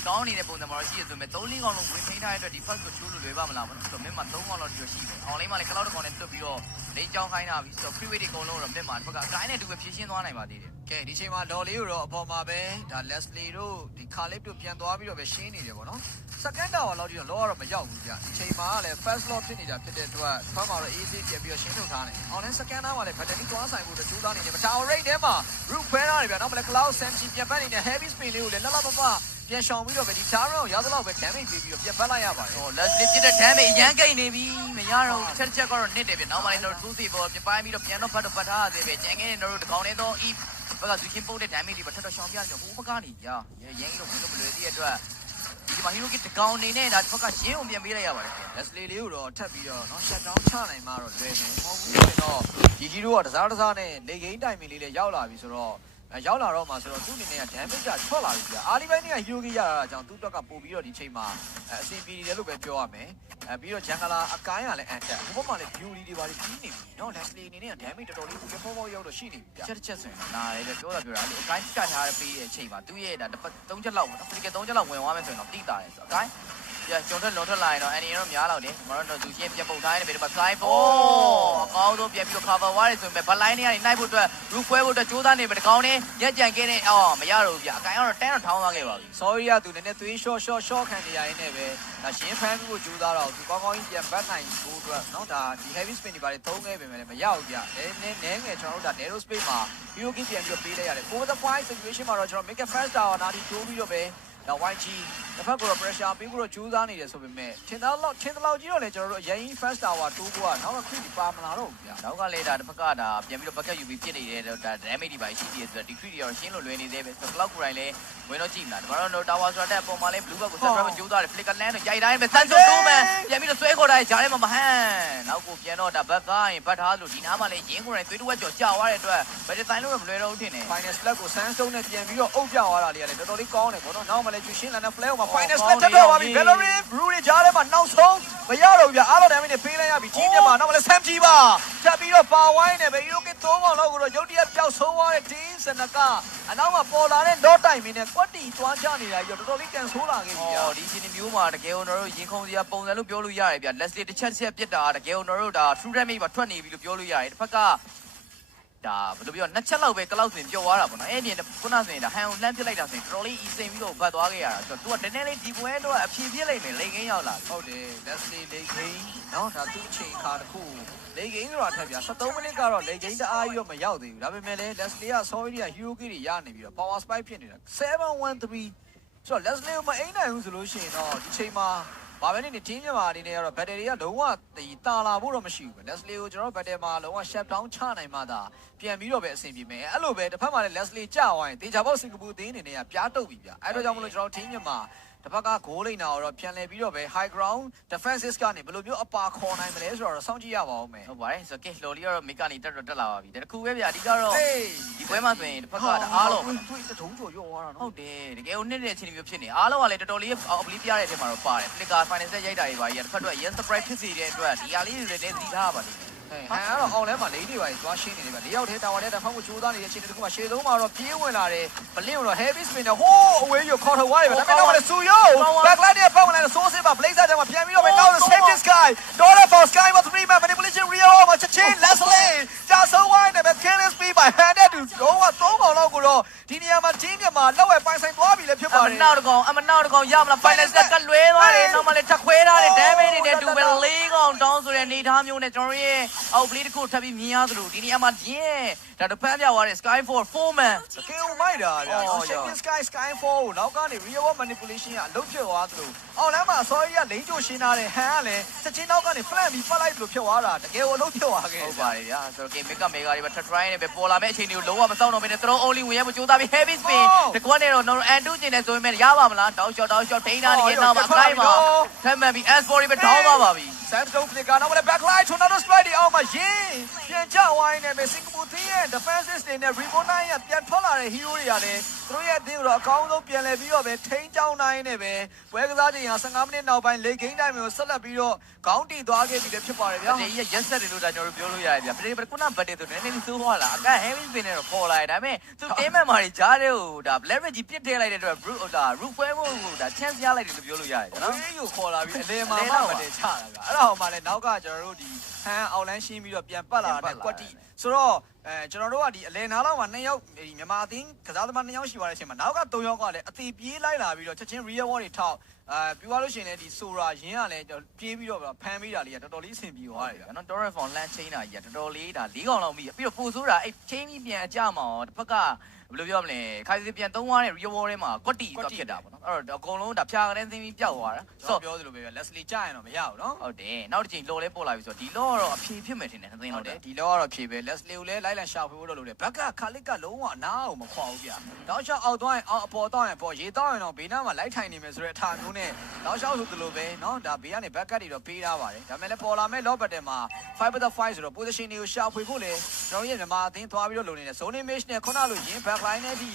ကောင်းနေတဲ့ပုံစံမှာရှိရဆိုပေမဲ့3-4កောင်လုံးဝင်ထိန်းထားတဲ့အတွက်ဒီ first ကိုချိုးလို့လွယ်ပါမလားဆိုတော့မင်းမှာ3កောင်လောက်ဒီလိုရှိတယ်အောင်လိမ့်မှာလည်း cloud ကောင်နဲ့တွတ်ပြီးတော့လိမ့်ချောင်းခိုင်းတာပြီးဆိုတော့ free weight တွေအကုန်လုံးတော့မင်းမှာတစ်ခါအကိုင်းနဲ့တူပဲဖြည့်ရှင်းသွားနိုင်ပါသေးတယ်ကဲဒီချိန်မှာလော်လေးကိုတော့အပေါ်မှာပဲဒါ Leslie တို့ဒီ Khalid တို့ပြန်သွားပြီးတော့ပဲရှင်းနေတယ်ပေါ့နော် second tower လောက်ဒီတော့လောကတော့မရောက်ဘူးဗျဒီချိန်မှာလည်း first lot ဖြစ်နေတာဖြစ်တဲ့အတွက်ဖမ်းမှာတော့ easy ပြန်ပြီးတော့ရှင်းထုတ်ထားတယ်အောင်လည်း second tower မှာလည်း battery သွားဆိုင်ဖို့တကြိုးစားနေတယ်မ tower rate ထဲမှာ root ဖဲထားတယ်ဗျနောက်မှလည်း cloud samchi ပြန်ပတ်နေတဲ့ heavy spin လေးကိုလည်းလှလှပပပြန်ရှောင်ပြီးတော့ပဲဒီ tower ကိုရောက်တော့ပဲ damage ပေးပြီးတော့ပြန်ပတ်လိုက်ရပါတယ်ဟို Leslie ပြတဲ့ damage အရန်ကိတ်နေပြီမရတော့ဘူးတစ်ချက်ကတော့နစ်တယ်ဗျနောက်မှလည်းတော့ truth ပေါ်ပြပိုင်းပြီးတော့ပြန်တော့ဖတ်တော့ပတ်ထားရသေးပဲကျန်ခဲ့တဲ့တို့တကောင်လေးတော့ if ဘက်ကသူချင်းပုတ်တဲ့ damage တွေပဲထပ်တော့ရှောင်ပြကြဟိုဘက်ကနေရရင်းလို့ဝင်လို့မလွယ်သေးတဲ့အတွက်ဒီမှာ hero kit တကောင်နေနဲ့ဒါတစ်ဖက်ကရင်းအောင်ပြန်ပေးလိုက်ရပါတယ် Leslie လေးကိုတော့ထပ်ပြီးတော့နော် shut down ချနိုင်မှာတော့လွယ်မယ်မဟုတ်ဘူးဆိုတော့ဒီ hero ကတစားတစားနဲ့လေဂိမ်းတိုင်မီလေးလည်းရောက်လာပြီဆိုတော့ရောက်လာတော့မှဆိုတော့သူ့အနေနဲ့က damage ကချော့လာပြီကြာအာလီဘိုင်းက hero kit ရတာအကြောင်းသူ့အတွက်ကပို့ပြီးတော့ဒီချိန်မှာအဆင်ပြေတယ်လို့ပဲပြောရမယ်ပြီးတော့ Jungler အကိုင်းကလည်း attack ဟိုဘက်မှာလည်း beauty တွေပါပြီးနေပြီနော် Leslie အနေနဲ့က damage တော်တော်လေးကိုဖောဖောရောက်တော့ရှိနေပြီကြာချက်ဆိုရင်နားလေပြောတာအဲ့လိုအကိုင်းကတ်ထားတဲ့ပေးတဲ့အချိန်မှာသူ့ရဲ့ဒါ3ချက်လောက်ပေါ့ physical 3ချက်လောက်ဝင်သွားမယ်ဆိုရင်တော့တိတာတယ်ဆိုတော့အကိုင်းပြန်ကျော်ထွက်လော်ထွက်လာရင်တော့အန်နီရောများတော့တယ်မတော်တော့သူချင်းပြန်ပုတ်ထားတယ်ပဲဒီမှာ fly ဖို့အကောင်းဆုံးပြန်ပြီးတော့ cover ဝါးတယ်ဆိုရင်ပဲ backline တွေကနေနှိုက်ဖို့အတွက် roof ခွဲဖို့အတွက်ကြိုးစားနေပဲတကောင်နဲ့ရက်ကြံခဲ့တဲ့မရတော့ဘူးဗျအကိုင်းကတော့10တော့ထောင်းသွားခဲ့ပါပြီ sorry ရသူနည်းနည်းသွေး short ခံနေရင်းနဲ့ပဲဒါရှင်းဖမ်းဖို့ကြိုးစားတော့သူကောင်းကောင်းကြီးပြန်ပတ်နိုင်ဖို့အတွက်နော်ဒါဒီ heavy spin တွေပါတယ်သုံးခဲ့ပေမဲ့လည်းမရဘူးဗျနည်းငယ်ကျွန်တော်တို့ဒါ narrow space မှာ hero kit ပြန်ပြီးတော့ပေးလိုက်ရတယ် over the point situation မှာတော့ကျွန်တော် make a first tower နားဒီတိုးပြီးတော့ပဲဒါ YG တစ်ဖက်ကတော့ pressure ပေးဖို့တော့ကြိုးစားနေတယ်ဆိုပေမဲ့ထင်တော့လောက်ကြီးတော့လေကျွန်တော်တို့အရင် first tower တိုးဖို့ကနောက်က crit ပါမလာတော့ဘူးဗျာနောက်ကလေဒါတစ်ဖက်ကဒါပြန်ပြီးတော့ bucket ယူပြီးပြစ်နေတဲ့ဒါ damage တွေပါရှိသေးတယ်ဆိုတော့ decrease တွေရောရှင်းလို့လွယ်နေသေးပဲဆိုတော့ cloud ကိုယ်တိုင်လည်းဝင်တော့ကြည့်မလားဒီမှာတော့ tower ဆိုတာတဲ့အပေါ်မှာလည်း blue bug ကို set up ကြိုးစားတယ် flicker land တော့ရိုက်တိုင်းပဲစမ်းစုံတိုးမယ်ပြန်ပြီးတော့ဆွဲခေါ်တိုင်းဂျားထဲမှာမဟန်နောက်ကိုပြန်တော့ဒါ back ကရင်ဘတ်ထားလို့ဒီနားမှာလည်းရင်းကိုယ်တိုင်သွေးတစ်ဝက်ကျော်ကြာသွားတဲ့အတွက် battle time လို့တော့မလွယ်တော့ဘူးထင်တယ် final splat ကိုစမ်းစုံနဲ့ပြန်ပြီးတော့အုပ်ပြသွားတာလေးကလည်းတော်တော်လေးကောင်းတယ်ပေါ့နော်နောက်မှလည်းကျွရှင်းလာတဲ့ flag မှာ final splat တက်တော့ပါပြီ Valorant Brew တွေကြားထဲမှာနောက်ဆုံးမရတော့ဘူးဗျအားလုံး damage တွေပေးလိုက်ရပြီကြီးမြတ်မှာနောက်မှလည်း Sam G ပါတက်ပြီးတော့ပါဝိုင်းနေပဲ Hero Kit 3កောင်လောက်ကိုတော့ရုတ်တရက်ပျောက်ဆုံးသွားတဲ့ Team စနကအနောက်မှာပေါ်လာတဲ့ dot time နဲ့ကွက်တီတွားချနေတာကြီးတော့တော်တော်လေးကန်ဆိုးလာခဲ့ပြီဗျာဒီချိန်မျိုးမှာတကယ်ကျွန်တော်တို့ရင်ခုန်စရာပုံစံလို့ပြောလို့ရတယ်ဗျ Leslie တစ်ချက်ပြစ်တာတကယ်ကျွန်တော်တို့ဒါ true damage ပါထွက်နေပြီလို့ပြောလို့ရတယ်တစ်ဖက်ကဒါဘယ်လိုပြောနှစ်ချက်လောက်ပဲကလောက်ဆိုရင်ပျော်သွားတာပေါ့နော်အဲ့ဒီခုနဆိုရင်ဒါဟန်ကိုလှမ်းပစ်လိုက်တာဆိုရင်တော်တော်လေးအီစိန်ပြီးတော့ဘတ်သွားခဲ့ရတာဆိုတော့ तू ကတနေ့လေးဒီပွဲတော့အဖြေပြစ်လိုက်မယ်လိန်ကင်းရောက်လာဟုတ်တယ် Leslie လိန်ကင်းနော်ဒါသူ့အချိန်ခါတစ်ခုလိန်ကင်းဆိုတာထက်ဗျာ73မိနစ်ကတော့လိန်ကင်းတအားကြီးတော့မရောက်သေးဘူးဒါပေမဲ့လည်း Leslie က sorry က hero kit တွေရနေပြီးတော့ power spike ဖြစ်နေတာ713ဆိုတော့ Leslie ကိုမအိမ်နိုင်ဘူးဆိုလို့ရှိရင်တော့ဒီချိန်မှာဘာပဲနေနေ team မြန်မာအနေနဲ့ကတော့ battery ကလုံးဝတာလာဖို့တော့မရှိဘူး Leslie ကိုကျွန်တော် battery မှာလုံးဝ shut down ချနိုင်မှသာပြန်ပြီးတော့ပဲအဆင်ပြေမယ်အဲ့လိုပဲတစ်ဖက်မှာလည်း Leslie ကြာသွားရင်တေချာပေါက်စင်ကာပူအသင်းအနေနဲ့ကပြားတုတ်ပြီဗျအဲ့တော့ကြောင့်မလို့ကျွန်တော် team မြန်မာတစ်ဖက်ကဂိုးလိမ့်တာတော့ပြန်လည်ပြီးတော့ပဲ high ground defenses ကနေဘယ်လိုမျိုးအပါခေါ်နိုင်မလဲဆိုတော့စောင့်ကြည့်ရပါဦးမယ်ဟုတ်ပါတယ်ဆိုတော့ case လော်လီကတော့ make ကနေတက်လာပါပြီတခုပဲဗျအဓိကတော့ဒီပွဲမှာဆိုရင်တစ်ဖက်ကအားလုံးသူ့တထုံးကျော်ရော့သွားတာနော်ဟုတ်တယ်တကယ်ကိုနှစ်တဲ့အချိန်မျိုးဖြစ်နေအားလုံးကလည်းတော်တော်လေးအပလီပြရတဲ့အချိန်မှာတော့ပါတယ် flicker final set ရိုက်တာတွေပါကြီးတစ်ဖက်တော့ yes surprise ဖြစ်စေတဲ့အတွက်ဒီအားလေးတွေလည်းသိထားရပါလိမ့်မယ် တော့အောင်လဲမှာ၄တွေပါသွားရှင်းနေတယ်ဗျ၄ယောက်ထဲတာဝန်နဲ့တစ်ဖက်ကိုချိုးသားနေတဲ့အခြေအနေတစ်ခုမှာရှေ့ဆုံးမှာတော့ပြေးဝင်လာတယ်ဘလင်းတော့ heavy spin နဲ့ဟိုးအဝေးရခေါ်ထုတ်သွားတယ်ဗျဒါပေမဲ့တော့ဆူယို backline နဲ့ပတ်ဝင်လာတဲ့ source ပါ blazer တဲ့မှာပြန်ပြီးတော့ပဲနောက် save this guy dollar for sky with 3 man manipulation real မှာချက်ချင်း Leslie ကြာဆုံးဝိုင်းနဲ့ပဲ killing speed by handed to တော့3ကောင်လောက်ကိုတော့ဒီနေရာမှာ team မြန်မာလောက်ဝဲပိုင်ဆိုင်သွားပြီလည်းဖြစ်ပါတယ် နောက်တစ်ကောင်ရမလား final set ကလွဲသွားတယ်နောက်မှလည်းထပ်ခွဲထားတယ် damage တွေနဲ့တူပဲ၄ကောင်တောင်းဆိုတဲ့အနေထားမျိုးနဲ့ကျွန်တော်ရဲ့အောက်ပလေးတစ်ခုထပ်ပြီးမြင်ရသလိုဒီနေရာမှာဂျင်းဒါတပန်းပြသွားတဲ့ Sky 4 man ကဲဦးမိုက်တာဗျာ Champion Sky 4ကိုနောက်ကနေ real world manipulation ကအလုပ်ဖြစ်သွားသလိုအော်လမ်းမှာ sorry ကလိမ့်ချိုရှင်းထားတဲ့ဟန်ကလည်းချက်ချင်းနောက်ကနေ flat ပြီးပတ်လိုက်လို့ဖြစ်သွားတာတကယ်ကိုအလုပ်ဖြစ်သွားခဲ့ဟုတ်ပါတယ်ဗျာဆိုတော့ game maker တွေပဲထပ် try နေပဲပေါ်လာမယ့်အချိန်တွေကိုလုံးဝမစောင့်တော့ဘဲနဲ့ throw only ဝင်ရမကြိုးစားပြီး heavy spin တကွက်နဲ့တော့ and 2ကျင်နေဆိုပေမဲ့ရပါမလားတောက်ရှော့ထိန်းထားနေရင်တော့အကိုင်းမှာထပ်မှန်ပြီး S4 ပဲထောင်းသွားပါပြီ Samsung flicker နောက်လည်း backline tornado strike အောက်မှာရင်းပြန်ချဝိုင်းနေမယ် Singapore team ရဲ့ defenses တွေနဲ့ rebound 9ရပြန်ထွက်လာတဲ့ hero တွေကလည်းသူတို့ရဲ့အသင်းကိုတော့အကောင်းဆုံးပြန်လည်ပြီးတော့ပဲထိန်းချောင်းနိုင်နေပဲပွဲကစားချိန်ဟာ15မိနစ်နောက်ပိုင်း late game time ကိုဆက်လက်ပြီးတော့ခေါင်းတီသွားခဲ့ပြီလည်းဖြစ်ပါတယ်ဗျာဒီရဲ့ yes set တွေလို့ဒါကျွန်တော်တို့ပြောလို့ရတယ်ဗျာပြည့်ခုနဘတ်တွေဆိုနည်းနည်းဆိုးသွားလားအက heavy spin နဲ့တော့ပေါ်လာတယ်ဒါပေမဲ့သူ team member တွေကြားတဲ့ဟိုဒါ leverage ပြစ်ထည့်လိုက်တဲ့အတွက် roof ပွဲဖို့ဒါ chance ရလိုက်တယ်လို့ပြောလို့ရတယ်နော်ဒီကိုခေါ်လာပြီးအလဲမှာမှမတင်ချတာဗျာအဲ့ဒါဟိုမှာလည်းနောက်ကကျွန်တော်တို့ဒီဟန်အောက်လန်းရှင်းပြီးတော့ပြန်ပတ်လာတဲ့ကွက်တီဆိုတော့ကျွန်တော်တို့ကဒီအလဲနားလောက်မှာ2ယောက်မြန်မာအသင်းကစားသမား2ယောက်ရှိပါတဲ့အချိန်မှာနောက်က3ယောက်ကလည်းအသေးပြေးလိုက်လာပြီးတော့ချက်ချင်း real world တွေထောက်ပြီးသွားလို့ရှိရင်လည်းဒီဆိုရာရင်းကလည်းပြေးပြီးတော့ဖမ်းပေးတာလေးကတော်တော်လေးအဆင်ပြေသွားတယ်ဗျာနော် Torrent Phone လမ်းချင်းတာကြီးကတော်တော်လေးဒါ၄កောင်လောက်ပြီးပြီးတော့ပို့ဆိုးတာအဲ့ချင်းပြီးပြန်အကြမှာရောတစ်ဖက်ကဘယ်လိုပြောမလဲခိုင်စီပြန်သုံးသွားတဲ့ real world ထဲမှာကွက်တီသွားဖြစ်တာပေါ့နော်အဲ့တော့အကုန်လုံးဒါဖြာကလေးသင်းပြီးပျောက်သွားတာဆိုတော့ပြောသလိုပဲဗျာ Leslie ကြာရင်တော့မရဘူးနော်ဟုတ်တယ်နောက်တစ်ချိန်လော်လဲပို့လာပြီဆိုတော့ဒီလော်ကတော့အဖြေဖြစ်မယ်ထင်တယ်သင်းလို့တယ်ဒီလော်ကတော့ဖြေပဲ Leslie ကိုလည်းလိုက်လံရှာဖွေဖို့လုပ်လို့လေဘက်ကခါလစ်ကလုံးဝအနားကိုမခွာဘူးဗျာတောက်လျှောက်အောက်သွားရင်အောက်အပေါ်သွားရင်ပေါ်ရေတောက်ရင်တော့ဘေးနားမှာလိုက်ထိုင်နေမယ်ဆိုတဲ့အထာမျိုးနဲ့တောက်လျှောက်ဆိုသလိုပဲနော်ဒါဘေးကနေဘက်ကတွေတော့ပေးထားပါတယ်ဒါပေမဲ့လည်းပေါ်လာမဲ့ low battle မှာ 5/5 ဆိုတော့ position တွေကိုရှာဖွေဖို့လေကျွန်တော်ရဲ့မြန်မာအသင်းသွားပြီးတော့လုပ်နေတဲ့ zone image နဲ့ခုနလိုရင်း back line နဲ့ဒ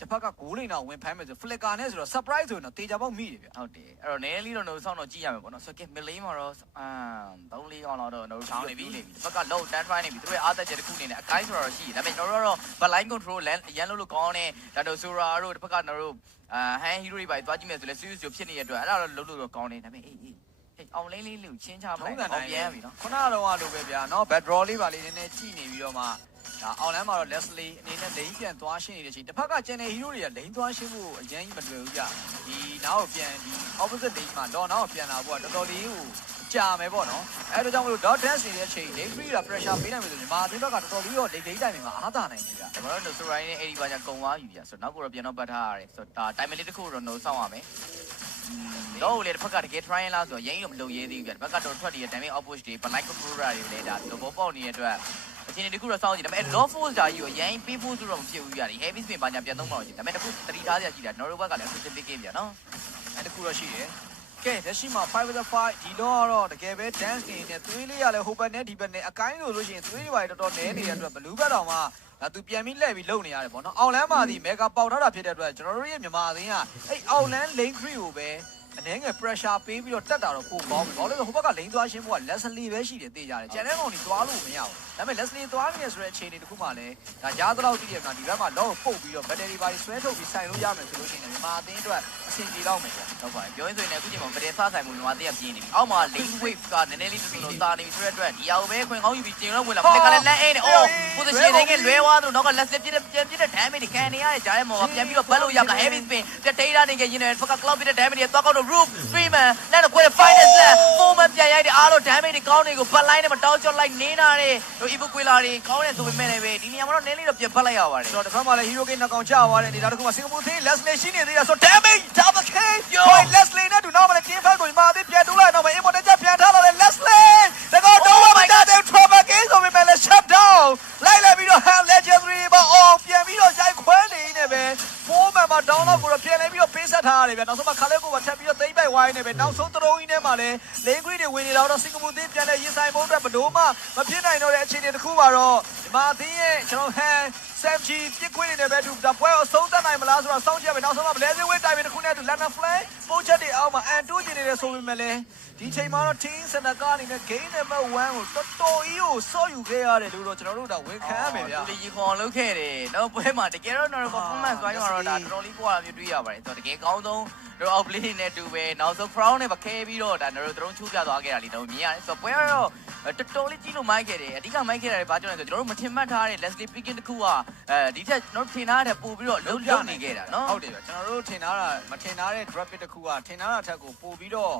ီတစ်ဖက်ကဂိုးလိန်တော့ဝင်ဖမ်းမယ်ဆို flicker နဲ့ဆိုတော့ surprise ဆိုရင်တော့တေချာပေါက်မိတယ်ဗျဟုတ်တယ်အဲ့တော့နည်းလေးတော့ဆောင်းတော့ကြည့်ရမယ်ပေါ့နော်ဆိုတော့ mid lane မှာတော့3-4ကောင်တော့တို့ချောင်းနေပြီတစ်ဖက်က low stand try နေပြီသူတို့ရဲ့အားသက်ချက်တစ်ခုအနေနဲ့အကိုင်းဆိုတော့ရှိတယ်ဒါပေမဲ့ကျွန်တော်တို့ကတော့ back line control ရန်လို့ကောင်းတဲ့ဒါတို့ Sora တို့တစ်ဖက်ကကျွန်တော်တို့hand hero တွေပါသွားကြည့်မယ်ဆိုလဲ serious ဖြစ်နေတဲ့အတွက်အဲ့ဒါတော့လုံးလို့ကောင်းတယ်ဒါပေမဲ့အေးအောင်လင်းလေးကိုချင်းချပလိုက်အောင်ပြန်ပြီနော်ခုနကတော့လိုပဲဗျာနော် bad draw လေးပါလေးနည်းနည်းကြည့်နေပြီးတော့မှဒါအောင်လမ်းမှာတော့ Leslie အနေနဲ့လိန်ပြန်သွားရှင်းနေတဲ့အချိန်တစ်ဖက်က channel hero တွေကလိန်သွားရှင်းဖို့အရင်ကြီးမတွေ့ဘူးဗျဒီနောက်ကိုပြန်ဒီ opposite lane မှာတော့နောက်ကိုပြန်လာဖို့ကတော်တော်လေးကိုကြာမယ်ပေါ့နော်အဲ့ဒါကြောင့်မလို့ dot dance နေတဲ့အချိန် lane free တာ pressure ပေးနိုင်မယ်ဆိုရင်မာအသင်းဘက်ကတော်တော်လေးတော့လိန်တိုင်မှာအားသာနိုင်တယ်ဗျဒါမှတော့ Sorai နဲ့ AD ဘာညာကုံသွားပြီဗျဆိုတော့နောက်ကိုတော့ပြန်တော့ပတ်ထားရတယ်ဆိုတော့ဒါ time limit တစ်ခုတော့စောင့်ရမယ်တော့လေတစ်ဖက်ကတကယ် try လားဆိုတော့ရင်းတော့မလုပ်ရဲသေးဘူးဗျတစ်ဖက်ကတော့ထွက်နေတဲ့ damage output တွေ blind controller တွေလည်းဒါလောဘောပေါက်နေတဲ့အတွက်အချိန်တခုတော့စောင့်ကြည့်ဒါပေမဲ့ low force ဓာတ်ကြီးကိုရင်းပေးဖို့ဆိုတော့မဖြစ်ဘူးဗျဒီ heavy spin ဘာညာပြန်သုံးပါတော့ကြည့်ဒါပေမဲ့တစ်ခုသတိထားစရာရှိတာ ကျွန်တော်တို့ဘက်ကလည်း specific game ဗျနော်အဲ့တခုတော့ရှိတယ်ကဲလက်ရှိမှာ 5/5 ဒီတော့ကတော့တကယ်ပဲ dance နေနဲ့သွေးလေးရလဲဟိုဘက်နဲ့ဒီဘက်နဲ့အကိုင်းလို့ရှိရင်သွေးတွေပါတော်တော်နဲနေတဲ့အတွက်ဘလူးဘက်တော်မှာဒါသူပြန်ပြီးလှည့်ပြီးလုံနေရတယ်ပေါ့နော်အောက်လန်းမှာဒီ mega ပေါက်ထားတာဖြစ်တဲ့အတွက်ကျွန်တော်တို့ရဲ့မြန်မာအသင်းကအဲ့အောက်လန်း lane free ကိုပဲအနေငယ် pressure ပေးပြီးတော့တက်တာတော့ပိုကောင်းပြီဘာလို့လဲဆိုဟိုဘက်က lane သွားရှင်းဖို့က Leslie ပဲရှိတယ်သိကြတယ်ကျန်တဲ့ကောင်တွေသွားလို့မရဘူးဒါပေမဲ့ Leslie သွားနေရဆိုတဲ့အခြေအနေတစ်ခုမှလည်းဒါရားသလောက်ကြည့်ရမှာဒီဘက်မှာတော့ပုတ်ပြီးတော့ battery ပါဆွဲထုတ်ပြီးဆိုင်လို့ရမယ်ဆိုလို့ရှိရင်မြန်မာအသင်းအတွက်အဆင်ပြေတော့မယ်ပေါ့ဟုတ်ပါတယ်ပြောရင်းဆိုရင်အခုချိန်မှာ battery စားဆိုင်မှုမြန်မာအသင်းကပြင်းနေပြီအောက်မှာ lane wave ကနည်းနည်းလေးတူတူတာနေပြီဆိုတဲ့အတွက်ဒီအောင်ပဲခွင်ကောင်းယူပြီးကျင်းတော့ဝင်လာ flick ကလည်းလက်အိမ်နဲ့အော် position တွေကလွဲသွားသလိုနောက်က Leslie ပြစ်တဲ့ damage တွေခံနေရတဲ့ကြားထဲမှာပြန်ပြီးတော့ဘတ်လို့ရမလား heavy spin ပြတ် data နေကြရင်းနဲ့ဖက်က cloud ပြတဲ့ damage တွေသွားကောက်တော့ roof streamer လက်တော့ခွဲ final set 4 man ပြန်ရိုက်တဲ့အားလို့ damage တွေကောင်းတွေကို back line နဲ့မတောက်ချော့လိုက်နေတာတဲ့တို့ Evo Quilla တွေကောင်းတယ်ဆိုပေမဲ့လည်းပဲဒီနေရာမှာတော့နည်းလေးတော့ပြန်ပတ်လိုက်ရပါတယ်ဆိုတော့တစ်ခါမှလည်း hero game နှစ်ကောင်ကျသွားတဲ့အနေဒါတစ်ခုမှ Singapore team Leslie ရှိနေသေးတာဆို damage double kill point Leslie နဲ့တူနောက်မှလည်း team fight ကိုမာသေးပြန်တူလိုက်တော့မှ immortal ချက်ပြန်ထားလာတဲ့ Leslie တကောတော့မတတ်တဲ့ trouble game ဆိုပေမဲ့လည်း shut down လိုက်လိုက်ပြီးတော့ hand legendary ပါအောင်ပြန်ပြီးတော့ရိုက်ခွဲနေနေပဲ4 man မှာ down တော့ကိုတော့ပြန်လဲပြီးတော့ပေးဆက်ထားရတယ်ဗျနောက်ဆုံးမှခါလဲကိုပါထပ်ပြီးတော့သိမ့်ပိုက်ဝိုင်းနေပဲနောက်ဆုံးသရုံးကြီးထဲမှာလည်း lane green တွေဝင်နေတာတော့ Singapore team ပြန်လဲရင်ဆိုင်ဖို့အတွက်ဘလို့မှမဖြစ်နိုင်တော့တဲ့အခြေအနေတစ်ခုပါတော့ဒီမှာအသင်းရဲ့ကျွန်တော် hand Sam G ပြစ်ခွင့်နေတယ်ပဲသူဒါပွဲအဆုံးသတ်နိုင်မလားဆိုတော့စောင့်ကြည့်ရမယ်နောက်ဆုံးမှာ Blazing Wave တိုင်ပဲတစ်ခုနဲ့သူ Lana Flay ပုံချက်တွေအောက်မှာအန်တူးကျင်နေတယ်ဆိုပေမဲ့လည်းဒီချိန်မှာတော့ Team Seneca အနေနဲ့ Game Number 1ကိုတော်တော်ကြီးကိုစော့ယူခဲ့ရတယ်လို့တော့ကျွန်တော်တို့ဒါဝန်ခံရမယ်ဗျာသူလေကြီးခေါ်လုပ်ခဲ့တယ်တော့ပွဲမှာတကယ်တော့ performance သွားရတော့ဒါတော်တော်လေးကွာမျိုးတွေ့ရပါတယ်ဆိုတော့တကယ်ကောင်းဆုံးတော့ outplay နဲ့တူပဲနောက်ဆုံး crown နဲ့ပခဲပြီးတော့ဒါတို့သုံးချိုးပြသွားခဲ့တာလीတော့မြင်ရတယ်ဆိုတော့ပွဲကတော့တော်တော်လေးကြီးလို့မိုက်ခဲ့တယ်အဓိကမိုက်ခဲ့တာဘာကြောင့်လဲဆိုတော့ကျွန်တော်တို့မထင်မှတ်ထားတဲ့ Leslie Pickens တခုကဒီထက်ကျွန်တော်ထင်ထားတဲ့ပို့ပြီးတော့လုံနေခဲ့တာနော်ဟုတ်တယ်ဗျကျွန်တော်တို့ထင်ထားတာမထင်ထားတဲ့ drop pick တခုကထင်ထားတာထက်ကိုပို့ပြီးတော့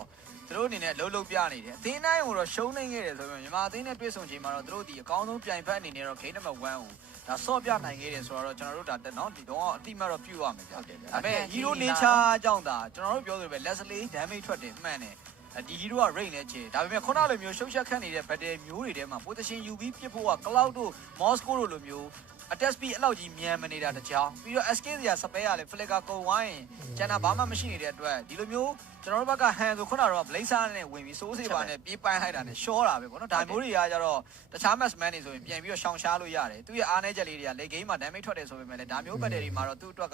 သူတို့အနေနဲ့လှုပ်ပြနေတယ်အသင်းတိုင်းကိုတော့ရှုံးနေခဲ့တယ်ဆိုပြီးမြန်မာအသင်းနဲ့တွေ့ဆုံချိန်မှာတော့သူတို့ဒီအကောင်းဆုံးပြိုင်ဖက်အနေနဲ့တော့ game number 1ကိုဒါဆော့ပြနိုင်ခဲ့တယ်ဆိုတော့ကျွန်တော်တို့ဒါနော်ဒီတော့အတိမတ်တော့ပြုတ်ရမယ်ဗျဟုတ်တယ်ဒါပေမဲ့ hero nature ကြောင့်ဒါကျွန်တော်တို့ပြောသလိုပဲ Leslie damage ထွက်တယ်မှန်တယ်ဒီ hero က rate နဲ့ချေဒါပေမဲ့ခုနလိုမျိုးရှုပ်ချက်ခတ်နေတဲ့ battle မျိုးတွေထဲမှာ position UV ပြစ်ဖို့က cloud တို့ Moscow တို့လိုမျိုးattack speed အဲ့လောက်ကြီးမြန်မနေတာတကြောင်ပြီးတော့ SK စရာ spare ရလဲ flicker ကုန်ဝိုင်းကျန်တာဘာမှမရှိနေတဲ့အတွက်ဒီလိုမျိုးကျွန်တော်တို့ဘက်ကဟန်ဆိုခုနကတော့ blazer နဲ့ဝင်ပြီးစိုးစေးပါနဲ့ပြေးပိုင်းလိုက်တာနဲ့ရှော့တာပဲပေါ့နော်ဒါမျိုးတွေကကြတော့တခြား match man တွေဆိုရင်ပြန်ပြီးတော့ရှောင်ရှားလို့ရတယ်သူရဲ့အားနည်းချက်လေးတွေက late game မှာ damage ထွက်တယ်ဆိုပေမဲ့လည်းဒါမျိုး battle တွေမှာတော့သူ့အတွက်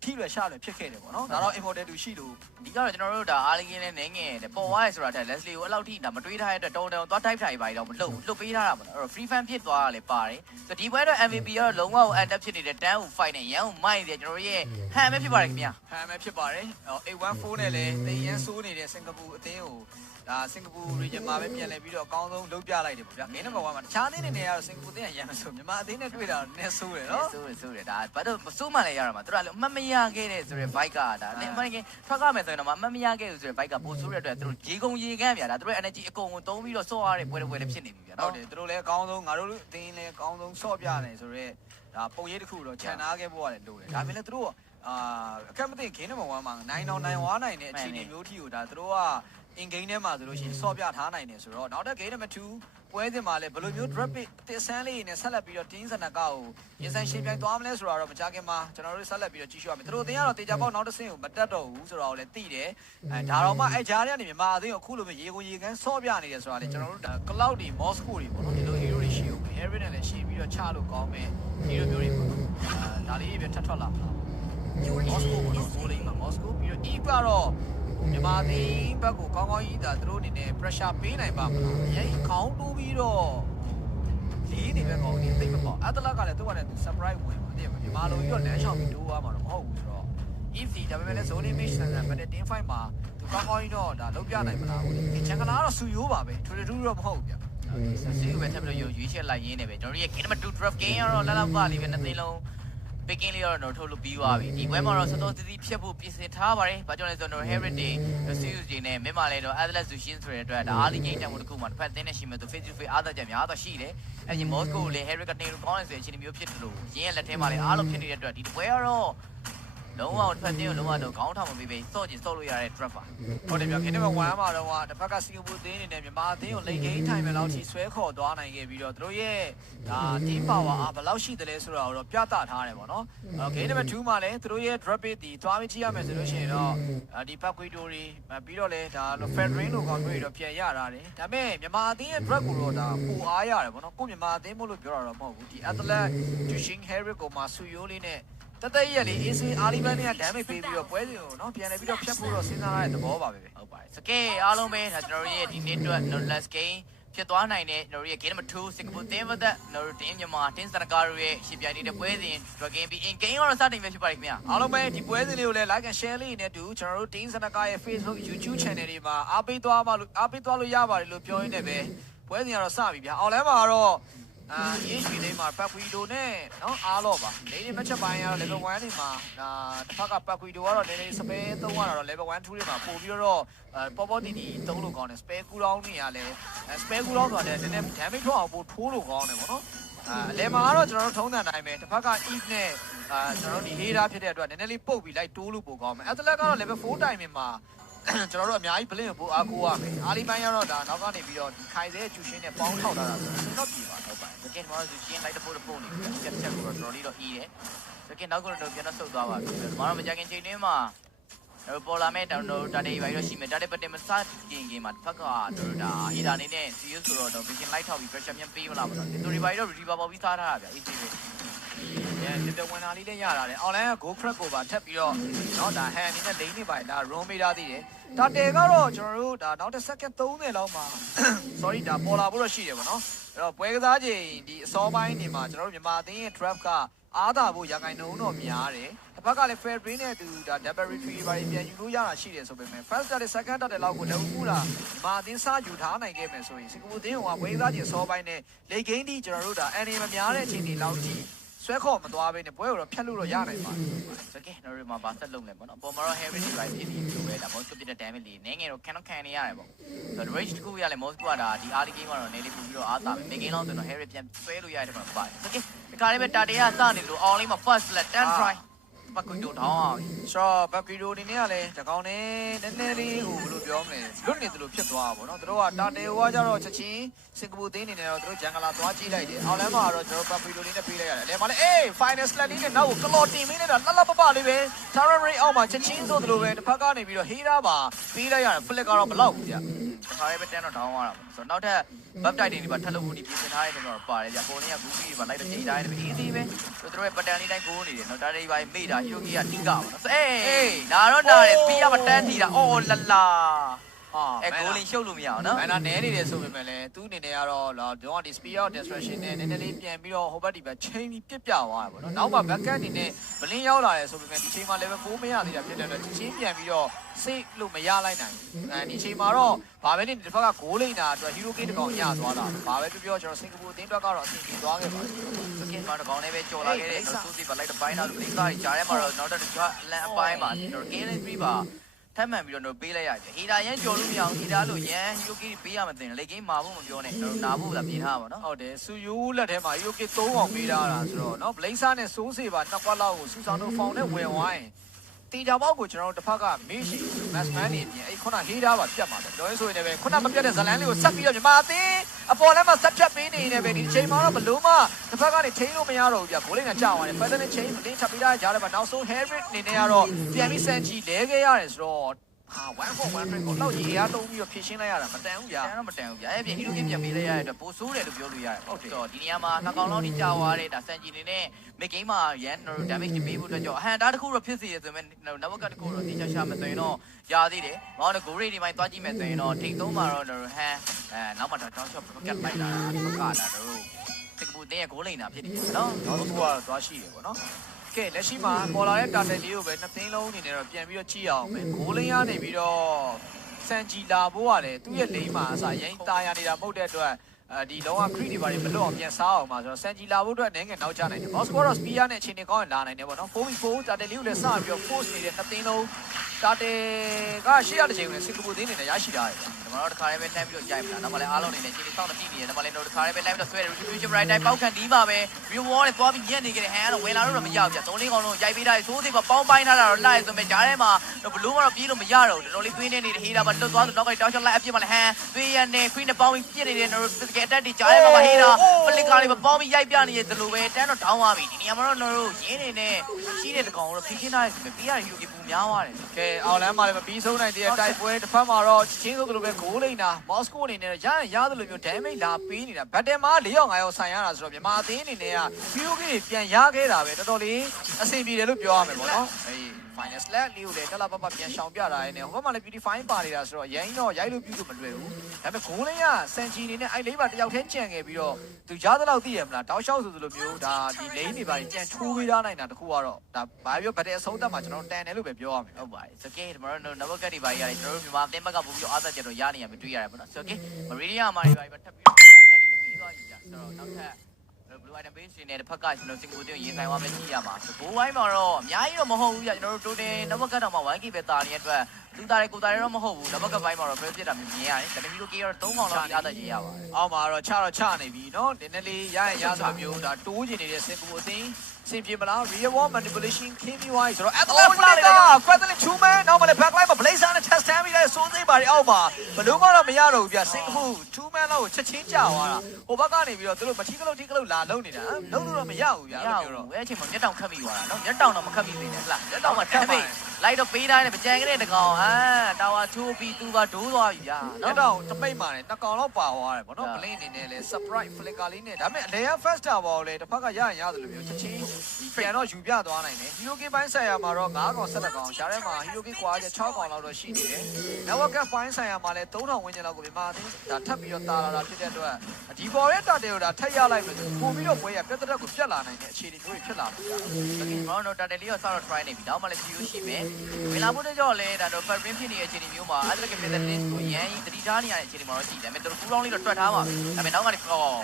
ကထိလွယ်ရှလွယ်ဖြစ်ခဲ့တယ်ပေါ့နော်ဒါတော့ important တူရှိလို့ဒီကတော့ကျွန်တော်တို့ဒါအားလင်းနဲ့နေငယ်တယ်ပေါ်သွားရဲဆိုတာတဲ့ Leslie ကိုအဲ့လောက်ထိဒါမတွေးထားတဲ့အတွက်တုံသွား type ထိုင်ပါတော့မလုပ်လွတ်ပေးထားတာပေါ့နော်အဲ့တော့ free fan ဖြစ်သွားတာလည်းပါတယ်ဆိုတော့ဒီပွဲတော့ MVP ကတော့လုံးဝ end up ဖြစ်နေတဲ့တန်းကို fight နဲ့ရန်ကိုမိုက်တယ်ကျွန်တော်တို့ရဲ့ဟန်ပဲဖြစ်ပါတယ်ခင်ဗျာဟန်ပဲဖြစ်ပါတယ်814နဲ့လည်းတေးရန်ဆိုးနေတဲ့စင်ကာပူအသင်းကိုဒါစင်ကာပူ region မှာပဲပြန်လည်ပြီးတော့အကောင်းဆုံးလုပ်ပြလိုက်တယ်ပေါ့ဗျာ game number 1မှာတခြားအသင်းတွေနဲ့ကတော့စင်ကာပူအသင်းကရန်မဆိုမြန်မာအသင်းနဲ့တွေ့တာနည်းဆိုးတယ်နော်ဆိုးတယ်ဒါဘာလို့စိုးမှလည်းရတာမှာသူတို့လည်းအမှတ်မရခဲ့တဲ့ဆိုတဲ့ bike ကဒါလည်းမှန်ကထွက်ရမယ်ဆိုရင်တော့အမှတ်မရခဲ့ဘူးဆိုတဲ့ bike ကပိုဆိုးတဲ့အတွက်သူတို့ရေကုန်ရေကန်းဗျာဒါသူတို့ energy အကုန်ကိုသုံးပြီးတော့ဆော့ရတဲ့ပွဲလည်းဖြစ်နေပြီဗျာဟုတ်တယ်သူတို့လည်းအကောင်းဆုံးငါတို့အသင်းလည်းအကောင်းဆုံးဆော့ပြတယ်ဆိုတော့ဒါပုံရိပ်တစ်ခုတော့ခြံနာခဲ့ဖို့ကလည်းလိုတယ်ဒါပေမဲ့လည်းသူတို့အခက်မသိ game number 1မှာ9တောင်နိုင်ဝါနိုင်တဲ့အခြေအနေမျိုးထီကိုဒါသူတို့က in game ထဲမှာဆိုလို့ရှိရင်ဆော့ပြထားနိုင်တယ်ဆိုတော့နောက်တဲ့ game number 2ပွဲစဉ်မှာလည်းဘယ်လိုမျိုး drop pick တစ်ဆန်းလေးနဲ့ဆက်လက်ပြီးတော့ team Seneca ကိုရင်ဆိုင်ရှင်းပြိုင်သွားမလဲဆိုတာတော့မကြခင်မှာကျွန်တော်တို့ဆက်လက်ပြီးတော့ကြည့်ရှုရမယ်သူတို့အသင်းကတော့တေချာပေါက်နောက်တစ်ဆင့်ကိုမတက်တော့ဘူးဆိုတော့လည်းသိတယ်ဒါတော့မှအဲ့ဂျားတွေကနေမြန်မာအသင်းကိုအခုလိုမျိုးရေကုန်ရေကန်းဆော့ပြနေတယ်ဆိုတာလေကျွန်တော်တို့ဒါ cloud တွေ Moscow တွေပေါ့နော်ဒီလို hero တွေရှိဦးမယ် Harry နဲ့လည်းရှိပြီးတော့ချလို့ကောင်းမယ် hero မျိုးတွေပေါ့နော်ဒါလေးတွေပဲထပ်ထွက်လာမှာ Moscow ပေါ့နော်ဆိုလိမ့်မှာ Moscow ပြီးတော့ E ကတော့မြန်မာအသင်းဘက်ကိုကောင်းကောင်းကြီးဒါသူတို့အနေနဲ့ pressure ပေးနိုင်ပါမလားအရင်ခေါင်းတိုးပြီးတော့လေးနေပဲကောင်းနေသိမပေါ့အတလကလည်းသူကလည်း surprise ဝင်ပါတယ်မြန်မာလိုကြီးတော့လမ်းလျှောက်ပြီးတိုးသွားမှာတော့မဟုတ်ဘူးဆိုတော့ if ဒီဒါပေမဲ့လည်း zone image ဆန်ဆန် but team fight မှာသူကောင်းကောင်းကြီးတော့ဒါလုံးပြနိုင်မလားဘူးဒီချန်ကလာကတော့စူယိုးပါပဲထွေထူးတော့မဟုတ်ဘူးဗျစီကိုပဲထပ်ပြီးတော့ရွေးချက်လိုက်ရင်းနေပဲကျွန်တော်တို့ရဲ့ game number 2 draft game ကတော့လာပါလေးပဲနှစ်သိန်းလုံး picking လေးတော့ထုတ်လို့ပြီးသွားပြီဒီပွဲမှာတော့စောစောစီးစီးဖြတ်ဖို့ပြင်ဆင်ထားပါတယ်ဘာကြောင့်လဲဆိုတော့ Heritage Series တွေနဲ့မင်းမလဲတော့ Atlas Zushin ဆိုတဲ့အတွက်ဒါအားလီဂိမ်းတက်မှုတစ်ခုမှာတစ်ဖက်အသင်းနဲ့ရှိမဲ့သူ face to face အားသာချက်များတော့ရှိတယ်အဲဒီ Moscow ကိုလည်း Heritage ကနေလို့ကောင်းတယ်ဆိုရင်အခြေအနေမျိုးဖြစ်တယ်လို့ရင်းရဲ့လက်ထဲမှာလည်းအားလုံးဖြစ်နေတဲ့အတွက်ဒီပွဲကတော့လုံးဝတစ်ဖက်တင်းကိုလုံးဝတော့ခေါင်းထောင်မပေးပဲစော့ကျင်စော့လို့ရတဲ့ trap ပါဟုတ်တယ်ဗျခင်ဗျာ1မှာတော့တစ်ဖက်ကစင်ကာပူအသင်းအနေနဲ့မြန်မာအသင်းကိုလိတ်ဂိမ်းထိုင်မယ်လောက်ထိဆွဲခေါ်သွားနိုင်ခဲ့ပြီးတော့သူတို့ရဲ့ဒါ team power အားဘယ်လောက်ရှိတယ်လဲဆိုတာကိုတော့ပြသထားတယ်ပေါ့နော် game number 2မှာလည်းသူတို့ရဲ့ drop it ဒီသွားပြီးကြည့်ရမယ်ဆိုလို့ရှိရင်တော့ဒီ Paquito တွေပြီးတော့လည်းဒါ Federation လိုကောင်တွေတော့ပြန်ရတာတယ်ဒါပေမဲ့မြန်မာအသင်းရဲ့ drop ကိုတော့ဒါပူအားရတယ်ပေါ့နော်ကိုမြန်မာအသင်းမို့လို့ပြောတာတော့မဟုတ်ဘူးဒီ Atlas Jushin Harry ကိုမှဆူယိုးလေးနဲ့တသက်ရက်လေး AC အာလီဘန်နဲ့ damage ပေးပြီးတော့ပွဲစဉ်ကိုနော်ပြန်လဲပြီးတော့ဖြတ်ဖို့တော့စဉ်းစားရတဲ့သဘောပါပဲဟုတ်ပါတယ်စကဲအားလုံးပဲဒါကျွန်တော်တို့ရဲ့ဒီနေ့အတွက် last game ဖြစ်သွားနိုင်တဲ့ကျွန်တော်တို့ရဲ့ game number 2 Singapore team သက်ကျွန်တော်တို့ team မြန်မာ team Seneca တို့ရဲ့ရှင်းပြနေတဲ့ပွဲစဉ် draw game ပြီး in game တော့စတင်ပဲဖြစ်ပါတယ်ခင်ဗျာအားလုံးပဲဒီပွဲစဉ်လေးကိုလည်း like and share လေးနဲ့တူကျွန်တော်တို့ team Seneca ရဲ့ Facebook YouTube channel တွေမှာအားပေးသွားလို့ရပါတယ်လို့ပြောရင်းနဲ့ပဲပွဲစဉ်ကတော့စပြီဗျာအော်လမ်းမှာတော့EHP လေးမှာ Paquito နဲ့နော်အားတော့ပါနေနေမချက်ပိုင်းကတော့ level 1တွေမှာတစ်ဖက်က Paquito ကတော့နည်းနည်း spare သုံးရတာတော့ level 1 2တွေမှာပို့ပြီးတော့ပေါ်ပေါ်တီတီသုံးလို့ကောင်းတယ် spare cooldown တွေကလည်း spare cooldown ဆိုတာလည်းနည်းနည်း damage ထွက်အောင်ပို့ထိုးလို့ကောင်းတယ်ပေါ့နော်အလဲမှာကတော့ကျွန်တော်တို့ထုံးစံတိုင်းပဲတစ်ဖက်က Eve နဲ့ကျွန်တော်တို့ဒီ Hater ဖြစ်တဲ့အတွက်နည်းနည်းလေးပုတ်ပြီးလိုက်တိုးလို့ပို့ကောင်းမယ် Atlas ကတော့ level 4 time မှာကျွန်တော်တို့အများကြီး blink ကိုပို့အားကိုးရမယ်အားလီပိုင်းကတော့ဒါနောက်ကနေပြီးတော့ဒီခိုင်စဲကျူရှင်းနဲ့ပေါင်းထောက်ထားတာဆိုတော့ပြည်ပါဟုတ်ပါတယ် second မှာဆိုရှင်လိုက်တဲ့ပုံနေချက်ချက်ကိုတော့တော်တော်လေးတော့အီးတယ် second နောက်ကတော့ပြန်တော့ဆုတ်သွားပါပြီဒီမှာတော့မကြခင်ချိန်လေးမှာပေါ်လာမဲ့တောင်တော့တာတေးပါရရှိမယ်တာတေးပတ်တင်မစခင်မှာတစ်ဖက်ကတို့ဒါဟီတာနေနဲ့ serious ဆိုတော့ vision light ထောက်ပြီး pressure မြန်ပေးမလားပေါ့နော်ဒီတို့တွေပါတော့ river ပေါ်ပြီးစားထားတာဗျ easy ပဲ တက်တက်ဝင်လာလေးလည်းရတာလေအောင်လိုင်းက go crack ကိုပါထပ်ပြီးတော့เนาะဒါဟန်အနေနဲ့လိမ့်နေပါဒါ roam မေးထားသေးတယ်ဒါတယ်ကတော့ကျွန်တော်တို့ဒါနောက်တစ် second 30လောက်မှာ sorry ဒါပေါ်လာဖို့တော့ရှိတယ်ပေါ့နော်အဲ့တော့ပွဲကစားချိန်ဒီအစောပိုင်းနေမှာကျွန်တော်တို့မြန်မာအသင်းရဲ့ draft ကအားသာဖို့ရာခိုင်နှုန်းတော့များတယ်တစ်ဖက်ကလည်း fair play နဲ့သူဒါ double retrieve ပါပြန်ယူလို့ရတာရှိတယ်ဆိုပေမဲ့ first တက် second တက်လောက်ကိုလည်းအခုလာမြန်မာအသင်းစားယူထားနိုင်ခဲ့မယ်ဆိုရင်စင်ကာပူအသင်းကပွဲကစားချိန်အစောပိုင်းနဲ့လေဂိမ်းဒီကျွန်တော်တို့ဒါအနေမများတဲ့အချိန်တွေလောက်ထိဆွဲခေါ်မသွားဘဲနဲ့ပွဲကိုတော့ဖြတ်လို့တော့ရနိုင်ပါတယ်ဆိုကေနော်ရီမှာဘာဆက်လုပ်လဲပေါ့နော်ပေါ်မှာတော့ heavy drive ဖြစ်နေပြီပဲဒါမော့စကိုပြတဲ့ damage လေးနည်းငယ်တော့ခံနေရတယ်ပေါ့ဆိုတော့ range တစ်ခုရလဲမော့စကိုကဒါဒီ early game မှာတော့နည်းလေးပို့ပြီးတော့အားသာမယ် game လောက်ဆိုတော့ heavy ပြန်ဆွဲလို့ရတယ်ပေါ့ပါတယ်ဆိုကေဒီခါလေးပဲတာတေးကစနေလို့ all လေးမှာ first let 10 try ဘက်ကွီတိုထောင်းအောင်ဆိုတော့ဘက်ကွီတိုအနေနဲ့ကလည်းတကောင်နဲ့နည်းနည်းလေးဟိုဘယ်လိုပြောမလဲလွတ်နေသလိုဖြစ်သွားတာပေါ့နော်သူတို့ကတာတေဝါကြတော့ချက်ချင်းစင်ကာပူသင်းအနေနဲ့တော့သူတို့ဂျန်ဂလာသွားကြည့်လိုက်တယ်အောင်လမ်းမှာတော့ကျွန်တော်ဘက်ကွီတိုလေးနဲ့ပေးလိုက်ရတယ်အလဲမှာလည်းအေး final slat လေးနဲ့နောက်ကလော်တင်မင်းနဲ့တော့လှလှပပလေးပဲ Tara Ray အောက်မှာချက်ချင်းဆိုသလိုပဲတစ်ဖက်ကနေပြီးတော့ဟေးတာပါပေးလိုက်ရတယ် flick ကတော့မလောက်ဘူးဗျတခါလေးပဲ10တော့ထောင်းသွားတာပေါ့ဆိုတော့နောက်ထပ် bug type တွေပါထပ်လို့ဒီပြင်ဆင်ထားတဲ့တော့ပါတယ်ဗျပုံလေးက Google တွေပါလိုက်တော့ချိန်ထားတယ်ပဲ easy ပဲဆိုတော့ရဲ့ pattern လေးတိုင်းကိုနေတယ်နော်ဒါတွေပါမေ့တာ Yogi ကတိကပါနော်အေးဒါတော့နားတယ်ပြီးရမတန်းထီတာအော်လာလာအဲကိုလင်ရှုပ်လို့မရအောင်နော်အဲ့ဒါနဲနေတယ်ဆိုပေမဲ့လည်းသူ့အနေနဲ့ကတော့တော့ဒီ speed of destruction နဲ့နည်းနည်းလေးပြန်ပြီးတော့ဟိုဘက်ဒီဘက်ချိန်ပြီးပြစ်ပြသွားတယ်ပေါ့နော်နောက်မှ back end အနေနဲ့ဘလင်းရောက်လာတယ်ဆိုပေမဲ့ဒီချိန်မှာ level 4မရသေးတာဖြစ်တဲ့အတွက်ချင်းပြန်ပြီးတော့စိတ်လို့မရလိုက်နိုင်ဘူးအဲဒီချိန်မှာတော့ဘာပဲနေဒီဘက်ကဂိုးလိမ့်တာအတွက် hero game တကောင်ရသွားတာဘာပဲပြောကျွန်တော်စင်ကာပူအသင်းအတွက်ကတော့အဆင်ပြေသွားခဲ့ပါတယ်စကင်မှာတကောင်လေးပဲကြော်လာခဲ့တဲ့ဆိုစီပါလိုက်တဲ့ပိုင်းတော့လိမ့်စားကြီးကြားထဲမှာတော့နောက်တစ်ခါလန်အပိုင်းမှာကျွန်တော် game 3ပါထပ်မှန်ပြီးတော့ပေးလိုက်ရတယ်ဟီတာရန်ကြော်လို့မရအောင်ဟီတာလို့ရန်ဟီယိုကီပေးရမသိဘူးလေဂိမ်းမာဖို့မပြောနဲ့ကျွန်တော်နာဖို့လာပြင်ထားပါတော့ဟုတ်တယ်စူယိုးလက်ထဲမှာဟီယိုကီ3အောင်ပေးထားတာဆိုတော့เนาะဘလိန်ဆာနဲ့စိုးစေပါနှစ်ကွက်လောက်ကိုစူဆောင်တို့ဖောင်နဲ့ဝင်ဝိုင်းတီတာပေါက်ကိုကျွန်တော်တို့တစ်ဖက်ကမေးရှိ Massman နေပြင်အဲ့ခုနဟေးတာပါပြတ်မှာတယ်ပြောရင်ဆိုရင်လည်းခုနမပြတ်တဲ့ဇလန်းလေးကိုဆက်ပြီးတော့ညီမအသင်းအပေါ်လမ်းမှာဆက်ဖြတ်ပေးနေနေပဲဒီချိန်မှာတော့ဘလို့မှတစ်ဖက်ကနေထိန်းလို့မရတော့ဘူးပြဂိုးလိမ့်ကကြာသွားတယ်ဖက်တဲ့ချိန်မတင်းချပေးထားကြတယ်ဗျနောက်ဆုံး Harry အနေနဲ့ကတော့ပြန်ပြီးစန်ဂျီလဲခဲ့ရတယ်ဆိုတော့ဟာ141 trick ကိုတော့ရေအားတုံးပြီးတော့ဖြည့်ရှင်းလိုက်ရတာမတန်ဘူးဗျာတန်တော့မတန်ဘူးဗျာအဲ့ပြင်ဟီရိုကင်းပြန်ပေးလိုက်ရတဲ့အတွက်ပိုဆိုးတယ်လို့ပြောလို့ရတယ်ဟုတ်တယ်ဆိုတော့ဒီနေရာမှာနှစ်ကောင်လောက်ထိကြာသွားတယ်ဒါစန်ဂျီနေနဲ့မစ်ဂိမ်းမှာရန်တို့ damage တွေပေးဖို့အတွက်ကြောင့်အဟန်တားတစ်ခုတော့ဖြစ်စီရဆိုပေမဲ့ network တစ်ခုတော့တိကျရှာမဆိုရင်တော့ရသေးတယ်။မောင်တို့ go rate ဒီပိုင်းသွားကြည့်မယ်ဆိုရင်တော့ထိတ်သုံးမှာတော့ဟန်နောက်မှတော့ down shot ကတ်လိုက်တာဒီဘက်ကလာတော့စင်ကာပူတင်းရဲ့ goal လိန်တာဖြစ်နေတယ်နော်။နောက်တစ်ခုကတော့သွားရှိတယ်ပေါ့နော်။ကဲလက်ရှိမှာပေါ်လာတဲ့ target လေးကိုပဲနှစ်သိန်းလုံးအနေနဲ့တော့ပြန်ပြီးတော့ကြည့်အောင်ပဲဂိုးလိန်ရနေပြီးတော့စန်ဂျီလာဖို့ရတယ်သူ့ရဲ့လိန်မှာအစားရင်ตายရနေတာမဟုတ်တဲ့အတွက်ဒီလုံးဝ crit တွေဘာတွေမလွတ်အောင်ပြန်စားအောင်ပါဆိုတော့စန်ဂျီလာဖို့အတွက်နည်းငယ်နောက်ကျနိုင်တယ် boss score တော့ spear နဲ့အချိန်နဲ့ကောင်းရင်လာနိုင်တယ်ပေါ့နော် 4v4 target လေးကိုလည်းစပြီးတော့ force နေတဲ့နှစ်သိန်းလုံး target ကရှေ့ရတဲ့ချိန်ကိုစင်ကာပူသင်းအနေနဲ့ရရှိထားတယ်ကျွန်တော်တို့တစ်ခါလေးပဲနှမ်းပြီးတော့ကြိုက်မှာနောက်မှလည်းအားလုံးအနေနဲ့ချိန်လေးစောင့်နေကြည့်နေတယ်နောက်မှလည်းတို့တစ်ခါလေးပဲ live တော့ဆွဲတယ် retribution right တိုင်းပေါက်ခံဒီမှာပဲ reward နဲ့သွားပြီးညက်နေကြတယ်ဟန်ကတော့ဝင်လာလို့တော့မရဘူးဗျ3လေးကောင်လုံးရိုက်ပေးထားတယ်သိုးစိတ်ကပေါင်းပိုင်းထားတာတော့လိုက်ဆိုမဲ့ဂျားထဲမှာဘလူးကတော့ပြေးလို့မရတော့ဘူးတော်တော်လေးသွင်းနေနေဟေးတာမှာလွတ်သွားဆိုနောက်ကတောက်ချလိုက်အပြစ်မှလည်းဟန်သွေးရနဲ့ queen နဲ့ပေါင်းပြီးပြစ်နေတယ်တို့ physical attack တွေဂျားထဲမှာဟေးတာပလစ်ကားလေးပေါင်းပြီးရိုက်ပြနေတယ်လို့ပဲတန်းတော့တောင်းသွားပြီဒီနေရာမှာတော့တို့ရင်းနေနဲ့ရှိတဲ့တကောင်တော့ဖြင်းရှင်းထားတယ်ဆိုပေမဲ့ပေးရတဲ့ hero ကပူများသွားတယ်ကဲအောင်လမ်းမှာလည်းမပြီးဆုံးနိုင်တဲ့တိုက်ပွဲတစ်ဖက်မှာတော့ချင်းဆိုသလိုပဲဂိုးလိမ့်တာမော်စကိုအနေနဲ့ရရင်ရတယ်လို့မျိုး damage လာပေးနေတာဘတ်တယ်မှာ4ရောက်5ရောက်ဆိုင်ရတာဆိုတော့မြန်မာအသင်းအနေနဲ့က POK ပြန်ရခဲ့တာပဲတော်တော်လေးအဆင်ပြေတယ်လို့ပြောရမယ်ပေါ့နော်အေး final slat လေးကိုလည်းတက်လာပပပြန်ရှောင်ပြတာရင်းနဲ့ဟိုဘက်မှာလည်း beautify ပါနေတာဆိုတော့ရိုင်းတော့ရိုက်လို့ပြုလို့မလွယ်ဘူးဒါပေမဲ့ဂိုးလိမ့်ကစန်ဂျီအနေနဲ့အဲ့လေးပါတယောက်တည်းကြံခဲ့ပြီးတော့သူရသလောက်သိရမလားတောက်လျှောက်ဆိုသလိုမျိုးဒါဒီလိမ့်တွေပါကြံချိုးပေးထားနိုင်တာတခုကတော့ဒါဘာပြောဘတ်တယ်အဆုံးသက်မှာကျွန်တော်တန်တယ်လို့ပဲပြောရမယ်ဟုတ်ပါတယ်ဆိုကေဒီမှာတော့ network တွေပါရတယ်ကျွန်တော်တို့မြန်မာအသင်းဘက်ကပို့ပြီးတော့အားသက်ကြတော့ရနေရမတွေ့ရတယ်ပေါ့နော်ဆိုကေမရီဒီယာမာတွေပါထပ်ပြီးတော့ brand တွေပြီးသွားပြီကြာဆိုတော့နောက်ထပ်blue item base နဲ့တစ်ဖက်ကကျွန်တော်စင်ကာပူတင်းကိုရင်ဆိုင်သွားမယ်ကြည့်ရမှာဆိုဘိုးဝိုင်းမှာတော့အများကြီးတော့မဟုတ်ဘူးကြာကျွန်တော်တို့ total network ကတော့မှ 1k ပဲတာနေတဲ့အတွက်သူတာရဲကိုတာရဲတော့မဟုတ်ဘူး network ဘိုင်းမှာတော့ fail ဖြစ်တာမြင်ရတယ်ဒါပေမဲ့ဒီလို KR 3ကောင်လောက်အားသက်ရေးရပါတယ်အောက်မှာတော့ချနေပြီเนาะနည်းနည်းလေးရရင်ရဆိုမျိုးဒါတိုးကျင်နေတဲ့စင်ကာပူအသင်းစင်ပြေမလား real world manipulation KMY ဆိုတော့ athlete flicker quadrant 2 man နောက်မှလည်း backline မှာ blazer နဲ့ test တမ်းပြီးတဲ့စိုးသိပါတွေအောက်မှာဘလို့မှတော့မရတော့ဘူးဗျစင်ကာပူ2 man လောက်ကိုချက်ချင်းကြာသွားတာဟိုဘက်ကနေပြီးတော့သူတို့မထီကလုတ်လာလုံနေတာလုံလို့တော့မရဘူးဗျအဲ့တော့အဲ့အချိန်မှာမျက်တောင်ခတ်မိသွားတာเนาะမျက်တောင်တော့မခတ်မိသေးနဲ့ဟလားမျက်တောင်မှာ damage လိုက်တော့ပေးတိုင်းနဲ့ကြံကြတဲ့တကောင်တာဝါချိုးပြီးသူပါဒိုးသွားပြီဗျာ အဲ့တော့တပိတ်မှလည်းနှစ်ကောင်တော့ပါသွားတယ်ဗောနော် play အနေနဲ့လဲ surprise flicker လေးနဲ့ဒါပေမဲ့အလဲရ first tower ဘောလေတစ်ဖက်ကရရင်ရတယ်လို့မျိုးချက်ချင်းပြန်တော့ယူပြသွားနိုင်တယ် hero game ပိုင်းဆိုင်ရာမှာတော့9ကောင်17ကောင်ရှားထဲမှာ hero game ကွာချက်6ကောင်လောက်တော့ရှိနေတယ် network ပိုင်းဆိုင်ရာမှာလည်း3000ဝန်းကျင်လောက်ကိုမြန်မာအသင်းဒါထပ်ပြီးတော့တာလာတာဖြစ်တဲ့အတွက်ဒီဘော်ရဲ့တာတယ်ကိုဒါထပ်ရလိုက်မယ်ဆိုပို့ပြီးတော့ပွဲရပြတ်တက်ကိုပြတ်လာနိုင်တဲ့အခြေအနေမျိုးတွေဖြစ်လာမှာ ကျွန်တော်တို့တာတယ်လေးကိုစတော့ try နေပြီနောက်မှလည်း view ရှိမယ်ဝင်လာဖို့တော့ကြောက်လဲဒါတော့ first print ဖြစ်နေတဲ့အခြေအနေမျိုးမှာအဲ့ဒါကဖြစ်တဲ့ list ကိုရန်တတိထားနေရတဲ့အခြေအနေမှာတော့ရှိတယ်ဒါပေမဲ့တို့ကူလောင်းလေးတော့တွက်ထားပါမယ်ဒါပေမဲ့နောက်ကနေ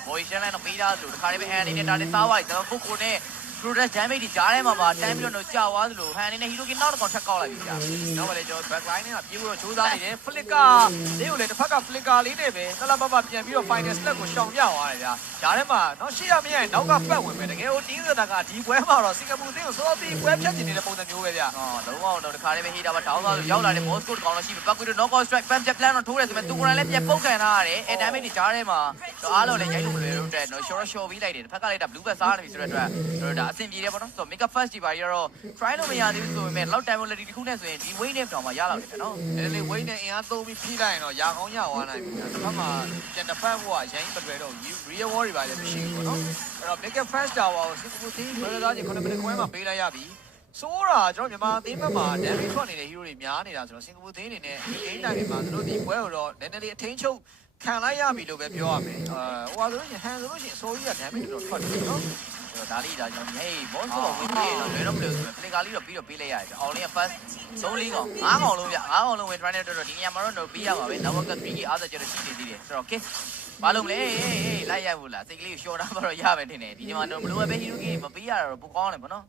boy share line တော့ပေးထားသလိုတခါလေးပဲ hand အနေနဲ့ဒါလေးစားသွားပြီကျွန်တော်ပုတ်ကိုနဲ့ product damage တွေကြားထဲမှာတိုင်းပြီးတော့ကြာသွားသလို hand အနေနဲ့ hero ကနောက်တစ်ကောင်ထပ်ကောက်လိုက်ပြီကြာနောက်မှလည်းကျွန်တော် back line နဲ့ပြေးဖို့တော့ကြိုးစားနေတယ် flicker လေးကိုလည်းတစ်ဖက်က flicker လေးနဲ့ပဲတလပပပြန်ပြီးတော့ final slot ကိုရှောင်ပြသွားတယ်ဗျာဂျားထဲမှာနော်ရှေ့ရမရရင်နောက်ကပတ်ဝင်ပဲတကယ်လို့တင်းစတာကဒီပွဲမှာတော့စင်ကာပူတင်းကိုစောပြီးပွဲဖြတ်ချင်နေတဲ့ပုံစံမျိုးပဲဗျာလုံးဝတော့တခါလေးပဲ heater ပါတောင်းသွားလို့ရောက်လာတဲ့ Moscow တကောင်တော့ရှိပြီပတ်ကွေးတော့ knockout strike fan ပြplan တော့ထိုးတယ်ဆိုပေမဲ့သူကိုယ်တိုင်လည်းပြန်ပုတ်ခံထားရတယ်အဲ damage တွေကြားထဲမှာတော့အားလုံးလည်းရိုက်လို့မလွယ်တော့တဲ့နော် short ပြီးလိုက်တယ်တစ်ဖက်ကလည်းဒါ blue bat စားနေပြီဆိုတဲ့အတွက်တို့ဒါအဆင်ပြေတယ်ပေါ့နော်ဆိုတော့ make up first ဒီပါကြီးတော့ try လို့မရသေးဘူးဆိုပေမဲ့ lock time ability တစ်ခုနဲ့ဆိုရင်ဒီ weight နဲ့တောင်မှရလောက်တယ်နော်အဲ့ဒီ weight နဲ့အင်အားသုံးပြီးဖြီးလိုက်ရင်တော့ရာကောင်းရသွားနိုင်ပြီ။ဒီဘက်မှာပြန်တစ်ဖက်ဘုကရိုင်းမလွယ်တော့ real war တွေပါလည်းမရှိဘူးပေါ့နော်။အဲ့တော့ make a first tower ကိုစင်ကာပူသင်းဘယ်လိုသားချင်း9မိနစ်ခွဲမှာပေးလိုက်ရပြီ။ဆိုးတာကျွန်တော်မြန်မာအသင်းဘက်မှာ damage ထွက်နေတဲ့ hero တွေများနေတာဆိုတော့စင်ကာပူသင်းအနေနဲ့ဒီ game time မှာသူတို့ဒီပွဲကိုတော့နည်းနည်းလေးအထင်းချုပ်ခံလိုက်ရပြီလို့ပဲပြောရမယ်။ဟိုဆိုလို့ရှိရင် hand ဆိုလို့ရှိရင်အစိုးရက damage တော့ထွက်တယ်နော်။ဒါလေးဒါကျွန်တော်ဟေး boss တော့ဝင်ပြေးတော့လွယ်တော့မလွယ်ဘူးပလင်ကာလေးတော့ပြီးတော့ပေးလိုက်ရတယ်အောင်လေးက first 3-4ကောင်5ကောင်လုံးဗျ5ကောင်လုံးဝင် try နဲ့တော့ဒီနေရာမှာတော့ပေးရမှာပဲနောက်ဘက်က 3K အားစကြတော့ရှိနေသေးတယ်ဆိုတော့ okay ဘာလို့မလဲလိုက်ရိုက်ဘူးလားစိတ်ကလေးကို short ထားမှတော့ရမယ်ထင်တယ်ဒီညမှာတော့ဘလို့ပဲ hero game မပေးရတော့ပိုကောင်းတယ်ပေါ့နော်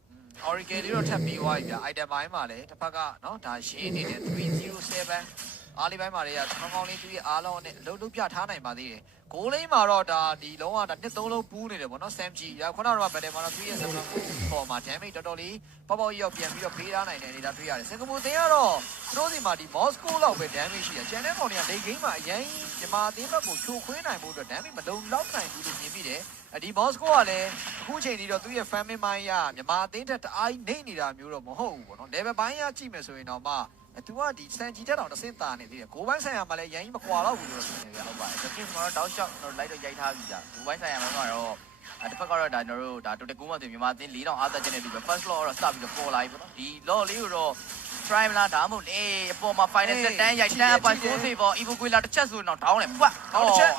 Oracle လေးတော့ထပ်ပြီးသွားပြီဗျ item ပိုင်းမှာလည်းတစ်ဖက်ကနော်ဒါရှင်းနေတဲ့307အားလေးပိုင်းမှာလည်းကောင်းကောင်းလေးသူရဲ့အားလုံးနဲ့အလုံးလုံးပြထားနိုင်ပါသေးတယ်ဂိုးလိမ့်မှာတော့ဒါဒီလုံးဝဒါနှစ်သုံးလုံးပူးနေတယ်ပေါ့နော် Sam G ဒါခုနကတော့ဗတ်တယ်မှာတော့3ရဲ့7ပေါ်မှာ damage တော်တော်လေးပေါပေါရောက်ပြန်ပြီးတော့ပေးထားနိုင်တဲ့အနေဒါတွေ့ရတယ်စင်ကာပူသင်းကတော့သူတို့ဒီမှာဒီ Moscow လောက်ပဲ damage ရှိတယ်ကျန်တဲ့ကောင်တွေက late game မှာအရင်မြန်မာအသင်းဘက်ကိုချိုးခွင်းနိုင်ဖို့အတွက် damage မလုံလောက်နိုင်ဘူးလို့မြင်မိတယ်ဒီ Moscow ကလည်းအခုချိန်ထိတော့သူ့ရဲ့ family ပိုင်းရမြန်မာအသင်းထက်တအားနေနေတာမျိုးတော့မဟုတ်ဘူးပေါ့နော် level ပိုင်းရကြည့်မယ်ဆိုရင်တော့မှသူကဒီစန်ဂျီတက်တောင်တစ်ဆင့်တာနေသေးတယ်ကိုပိုင်းဆိုင်ရာမှာလည်းရန်ကြီးမကွာတော့ဘူးလို့ဆိုနေကြဟုတ်ပါတယ်ဒီမှာတော့တောက်လျှောက်တော့လိုက်တော့ရိုက်ထားပြီကြာကိုပိုင်းဆိုင်ရာမှာတော့တစ်ဖက်ကတော့ဒါကျွန်တော်တို့ဒါတိုတက်ကူးမှဆိုမြန်မာအသင်း4000အားသက်ချက်နဲ့ပြီးပဲ first law တော့စပြီးတော့ပေါ်လာပြီပေါ့နော်ဒီ law လေးကိုတော့ try မလားဒါမှမဟုတ်လေအပေါ်မှာ final set တန်းရိုက်တန်းအပိုင်းကိုသေးပေါ့ Evo Quila တစ်ချက်ဆိုတော့တောင်းတယ်ပွတ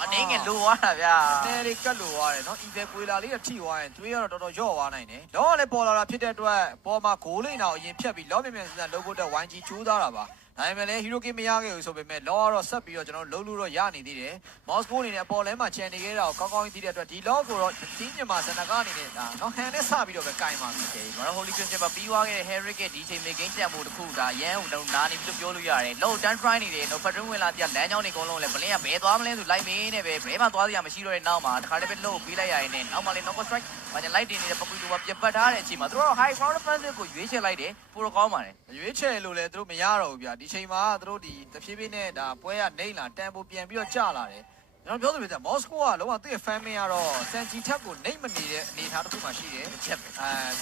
်အနေငယ်လိုသွားတာဗျာနဲလေးကတ်လိုသွားတယ်နော် Evo Quila လေးကထိသွားရင်တွေးရတော့တော်တော်ရော့သွားနိုင်တယ်လောကလည်းပေါ်လာတာဖြစ်တဲ့အတွက်ပေါ်မှာဂိုးလိမ့်တော့အရင်ဖြတ်ပြီးလောမြန်မြန်စစလုပ်ဖို့အတွက် YG ချိုးသားတာပါဒါပေမဲ့လည်း hero game မရခဲ့ဘူးဆိုပေမဲ့ law ကတော့ဆက်ပြီးတော့ကျွန်တော်လုံးလို့တော့ရနေသေးတယ် Moscow အနေနဲ့အပေါ်လဲမှာချန်နေခဲ့တာကိုကောင်းကောင်းသိတဲ့အတွက်ဒီ law ကိုတော့ဒီမြန်မာစနကအနေနဲ့ဒါနော်ဟန်နဲ့စပြီးတော့ပဲကင်ပါပြီ။ကျွန်တော် Holy Christian ပါပြီးသွားခဲ့တဲ့ Herrick ရဲ့ဒီချိန် main game တက်မှုတစ်ခုဒါရန်ဟိုတော့နားနေပြီးပြောလို့ရတယ်။ low turn try နေတယ်နော် pattern ဝင်လာပြလမ်းကြောင်းတွေအကုန်လုံးလဲဘလင်းကဘဲသွားမလဲဆိုလိုက်မင်းနဲ့ပဲဘဲမှသွားစရာမရှိတော့တဲ့နောက်မှာတခါတည်းပဲ low ပေးလိုက်ရရင်နဲ့နောက်မှလည်း knock strike ဘာညာ light တင်နေတဲ့ပကူတူကပြတ်ပတ်ထားတဲ့အချိန်မှာသူတို့ high ground defensive ကိုရွေးချယ်လိုက်တယ်ပိုတော့ကောင်းပါတယ်။ရွေးချယ်လို့လဲသူတို့မရတော့ဘူးဗျာဒီချိန်မှာသူတို့ဒီတဖြည်းဖြည်းနဲ့ဒါပွဲကနေလာတန်ပိုပြန်ပြီးတော့ကျလာတယ်ကျွန်တော်ပြောသလိုပြမော်စကိုကလုံးဝသူ့ရဲ့ fan မင်းကတော့စန်ဂျီထက်ကိုနှိမ့်မနေတဲ့အနေအထားတစ်ခုမှရှိတယ်ချက်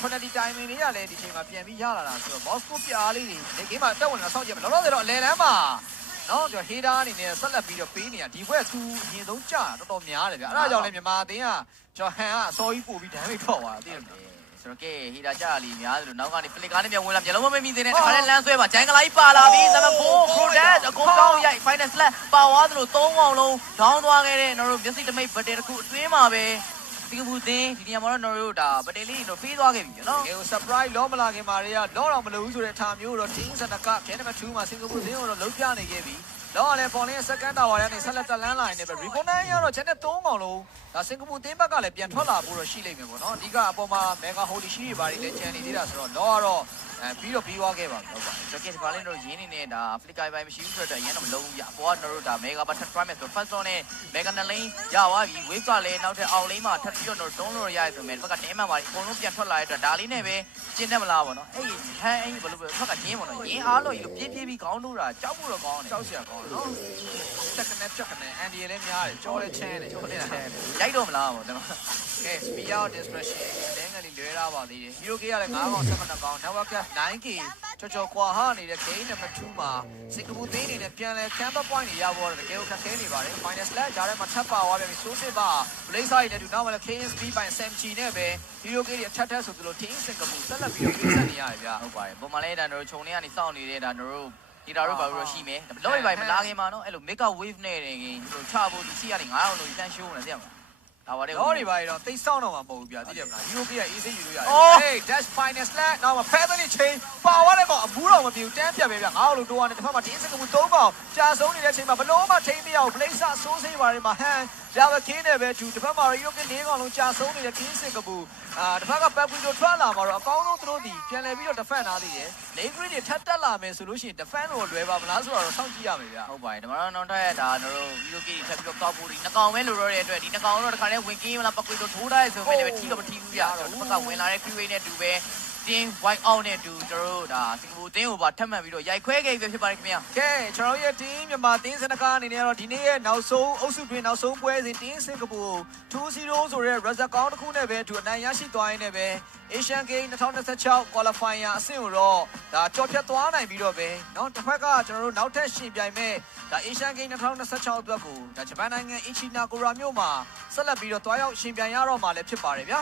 quality timing လေးကလည်းဒီချိန်မှာပြန်ပြီးရလာတာဆိုတော့မော်စကိုပြအားလေးတွေဒီ game မှာတက်ဝင်လာစောင့်ကြည့်မယ်လောလောဆယ်တော့အလဲလမ်းမှာနော်ကျွန်တော် header အနေနဲ့ဆက်လက်ပြီးတော့ပေးနေတာဒီဘက်သူအရင်ဆုံးကြာတော်တော်များတယ်ဗျအဲ့ဒါကြောင့်လည်းမြန်မာအသင်းကကျွန်တော်ဟန်ကအစောကြီးပို့ပြီး damage ထွက်သွားတာသိတယ်ဆိုတော့ကဲဟီတာကြလီများတယ်လို့နောက်ကနေပလစ်ကားနဲ့ပြန်ဝင်လာမျက်လုံးမမိသေးနဲ့တခါနဲ့လမ်းဆွဲပါဂျန်ကလိုက်ပါလာပြီသမကို Prodet အကုန်ကောင်းရိုက် final slap ပါသွားသလို3ကောင်လုံးဒေါင်းသွားခဲ့တဲ့ကျွန်တော်တို့မျက်စိတမိတ်ဘတ်တယ်တစ်ခုအတွင်းမှာပဲဒီကဘူးတင်းဒီနေရာမှာတော့ကျွန်တော်တို့ဒါဘတ်တယ်လေးတော့ပေးသွားခဲ့ပြီနော်ကဲ surprise လောမလာခင်မှာတွေကလောတော့မလုပ်ဘူးဆိုတဲ့ထားမျိုးတော့ team စနက game number 2မှာစင်ကာပူတင်းကိုတော့လုံးပြနေခဲ့ပြီလောကလည်းပေါ်လင်း second tower ရနေဆက်လက်တက်လန်းလာနေပဲ Reborn ရတော့ချက်နဲ့3ကောင်လုံးဒါစင်ကာပူတင်းဘက်ကလည်းပြန်ထွက်လာဖို့တော့ရှိလိမ့်မယ်ပေါ့နော်အဓိကအပေါ်မှာ Mega Holy ရှိတွေဘာတွေလည်းကျန်နေသေးတာဆိုတော့လောကတော့ပြီးတော့ပြီးသွားခဲ့ပါဟုတ်ပါဆိုကက်ဘာလင်းတို့ရင်းနေနဲ့ဒါ Flicker ပိုင်းမရှိဘူးဆိုတော့ရန်တော့မလုံးဘူးရအပေါ်ကတို့ဒါ Mega ဘာထပ် try မယ်ဆို first zone နဲ့ Mega 2 lane ရသွားပြီ wave ကလည်းနောက်ထပ်အောက် lane မှာထပ်ပြီးတော့တုံးလို့ရရဆိုမယ်ဘက်ကတင်းမှန်ပါအကုန်လုံးပြန်ထွက်လာတဲ့အတွက်ဒါလေးနဲ့ပဲကျင်းတတ်မလားပေါ့နော်အဲ့ဟန်အဲ့ဘယ်လိုပဲဘက်ကရင်းပေါ့နော်ရင်းအားလို့ပြေးပြီးခေါင်းလို့တာကြောက်ဖို့တော့ကောင်းတယ်ကြောက်စရာကောင်းတယ်နော်ချက်ကနေအန်ဒီလည်းများတယ်ကြောလဲချမ်းတယ်ရိုက်တော့မလားပေါ့ကျွန်တော် Okay, speed out discretion. လည်းငယ်လေးလွဲလာပါသေးတယ် Hero K ကလည်း9កောင်12កောင် Network က 9K ကြော်ကွာဟာနေတဲ့ game number 2မှာစင်ကာပူသေးနေတဲ့ပြန်လဲ camper point တွေရဖို့တော့တကယ်ကိုခက်ခဲနေပါတယ် final slash ဂျားထဲမှာထပ်ပါသွားပြန်ပြီဆိုးစစ်ပါ Blaze ကြီးနဲ့တူနောက်မှာလည်း KN speed ပိုင်း SMG နဲ့ပဲ Hero K တွေအထက်ထက်ဆိုသလို team စင်ကာပူဆက်လက်ပြီးတော့ပြည့်ဆက်နေရတယ်ဗျာ ဟုတ်ပါတယ်ပုံမှန်လဲဒါတို့ခြုံနေကနေစောင့်နေတဲ့ဒါတို့ဒီတာတို့ဘာလို့ရှိမယ်လောဘိုင်မလာခင်မှာနော်အဲ့လို make up wave နဲ့တင်တို့ချဖို့ဒီစီကနေ900လို့တန်းရှိုးနေတယ်သိရမလားဒါပါလေ တော့တွေပါတော့တိတ်ဆောင်းတော့မှာမဟုတ်ဘူးဗျာသိတယ်မလား Hero K က easy ယူလို့ရတယ် Hey dash final slash နောက်မှာ featherly chain ပါသွားတဲ့ကောင်အဘူးတော်မပြေဘူးတန်းပြတ်ပဲဗျာ9လို့တိုးရတယ်တစ်ဖက်မှာ team စင်ကာပူ3ကောင်ကြာဆုံးနေတဲ့အချိန်မှာဘလို့မှထိမရအောင် Blaze ဆိုးစိမ့်ပါတယ်မှာ hand Java King နဲ့ပဲသူတစ်ဖက်မှာ Hero K 4ကောင်လုံးကြာဆုံးနေတဲ့ team စင်ကာပူတစ်ဖက်က back window ထွက်လာမှာတော့အကောင်းဆုံးသူတို့ဒီပြန်လည်ပြီးတော့ defend ထားသေးတယ် lane green တွေထပ်တက်လာမယ်ဆိုလို့ရှိရင် defend လို့လွယ်ပါမလားဆိုတော့စောင့်ကြည့်ရမယ်ဗျာ ဟုတ်ပါတယ်ဒါမှတော့နောက်ထပ်ဒါတို့ Hero K ထပ်ပြီးတော့ကောက်ဖို့ဒီနှကောင်ပဲလိုတော့တဲ့အတွက်ဒီနှကောင်တော့တခါတည်းဝင်ကင်းမလားပကွေတော့ထိုးထားရဆိုပေမဲ့လည်းထီတော့မထီဘူးဗျာတို့ဘက်ကဝင်လာတဲ့ crew နဲ့တူပဲတင်း white out နဲ့တူတို့ဒါစင်ကာပူတင်းကိုပါထပ်မှတ်ပြီးတော့ရိုက်ခွဲခဲ့ပြီဖြစ်ပါတယ်ခင်ဗျာ ကဲကျွန်တော်ရဲ့ team မြန်မာတင်းစနကားအနေနဲ့ကတော့ဒီနေ့ရဲ့နောက်ဆုံးအုပ်စုတွင်နောက်ဆုံးပွဲစဉ်တင်းစင်ကာပူ2-0ဆိုတဲ့ result ကောင်းတစ်ခုနဲ့ပဲသူအနိုင်ရရှိသွားရင်းနဲ့ပဲ Asian Games 2026 qualifier အဆင့်ကိုတော့ဒါကြော်ဖြတ်သွားနိုင်ပြီးတော့ပဲเนาะတစ်ဖက်ကကျွန်တော်တို့နောက်ထပ်ရှင်ပြိုင်မဲ့ဒါ Asian Games 2026အတွက်ကိုဒါဂျပန်နိုင်ငံ Ichinagura မြို့မှာဆက်လက်ပြီးတော့တွားရောက်ရှင်ပြိုင်ရတော့မှာလည်းဖြစ်ပါတယ်ဗျာ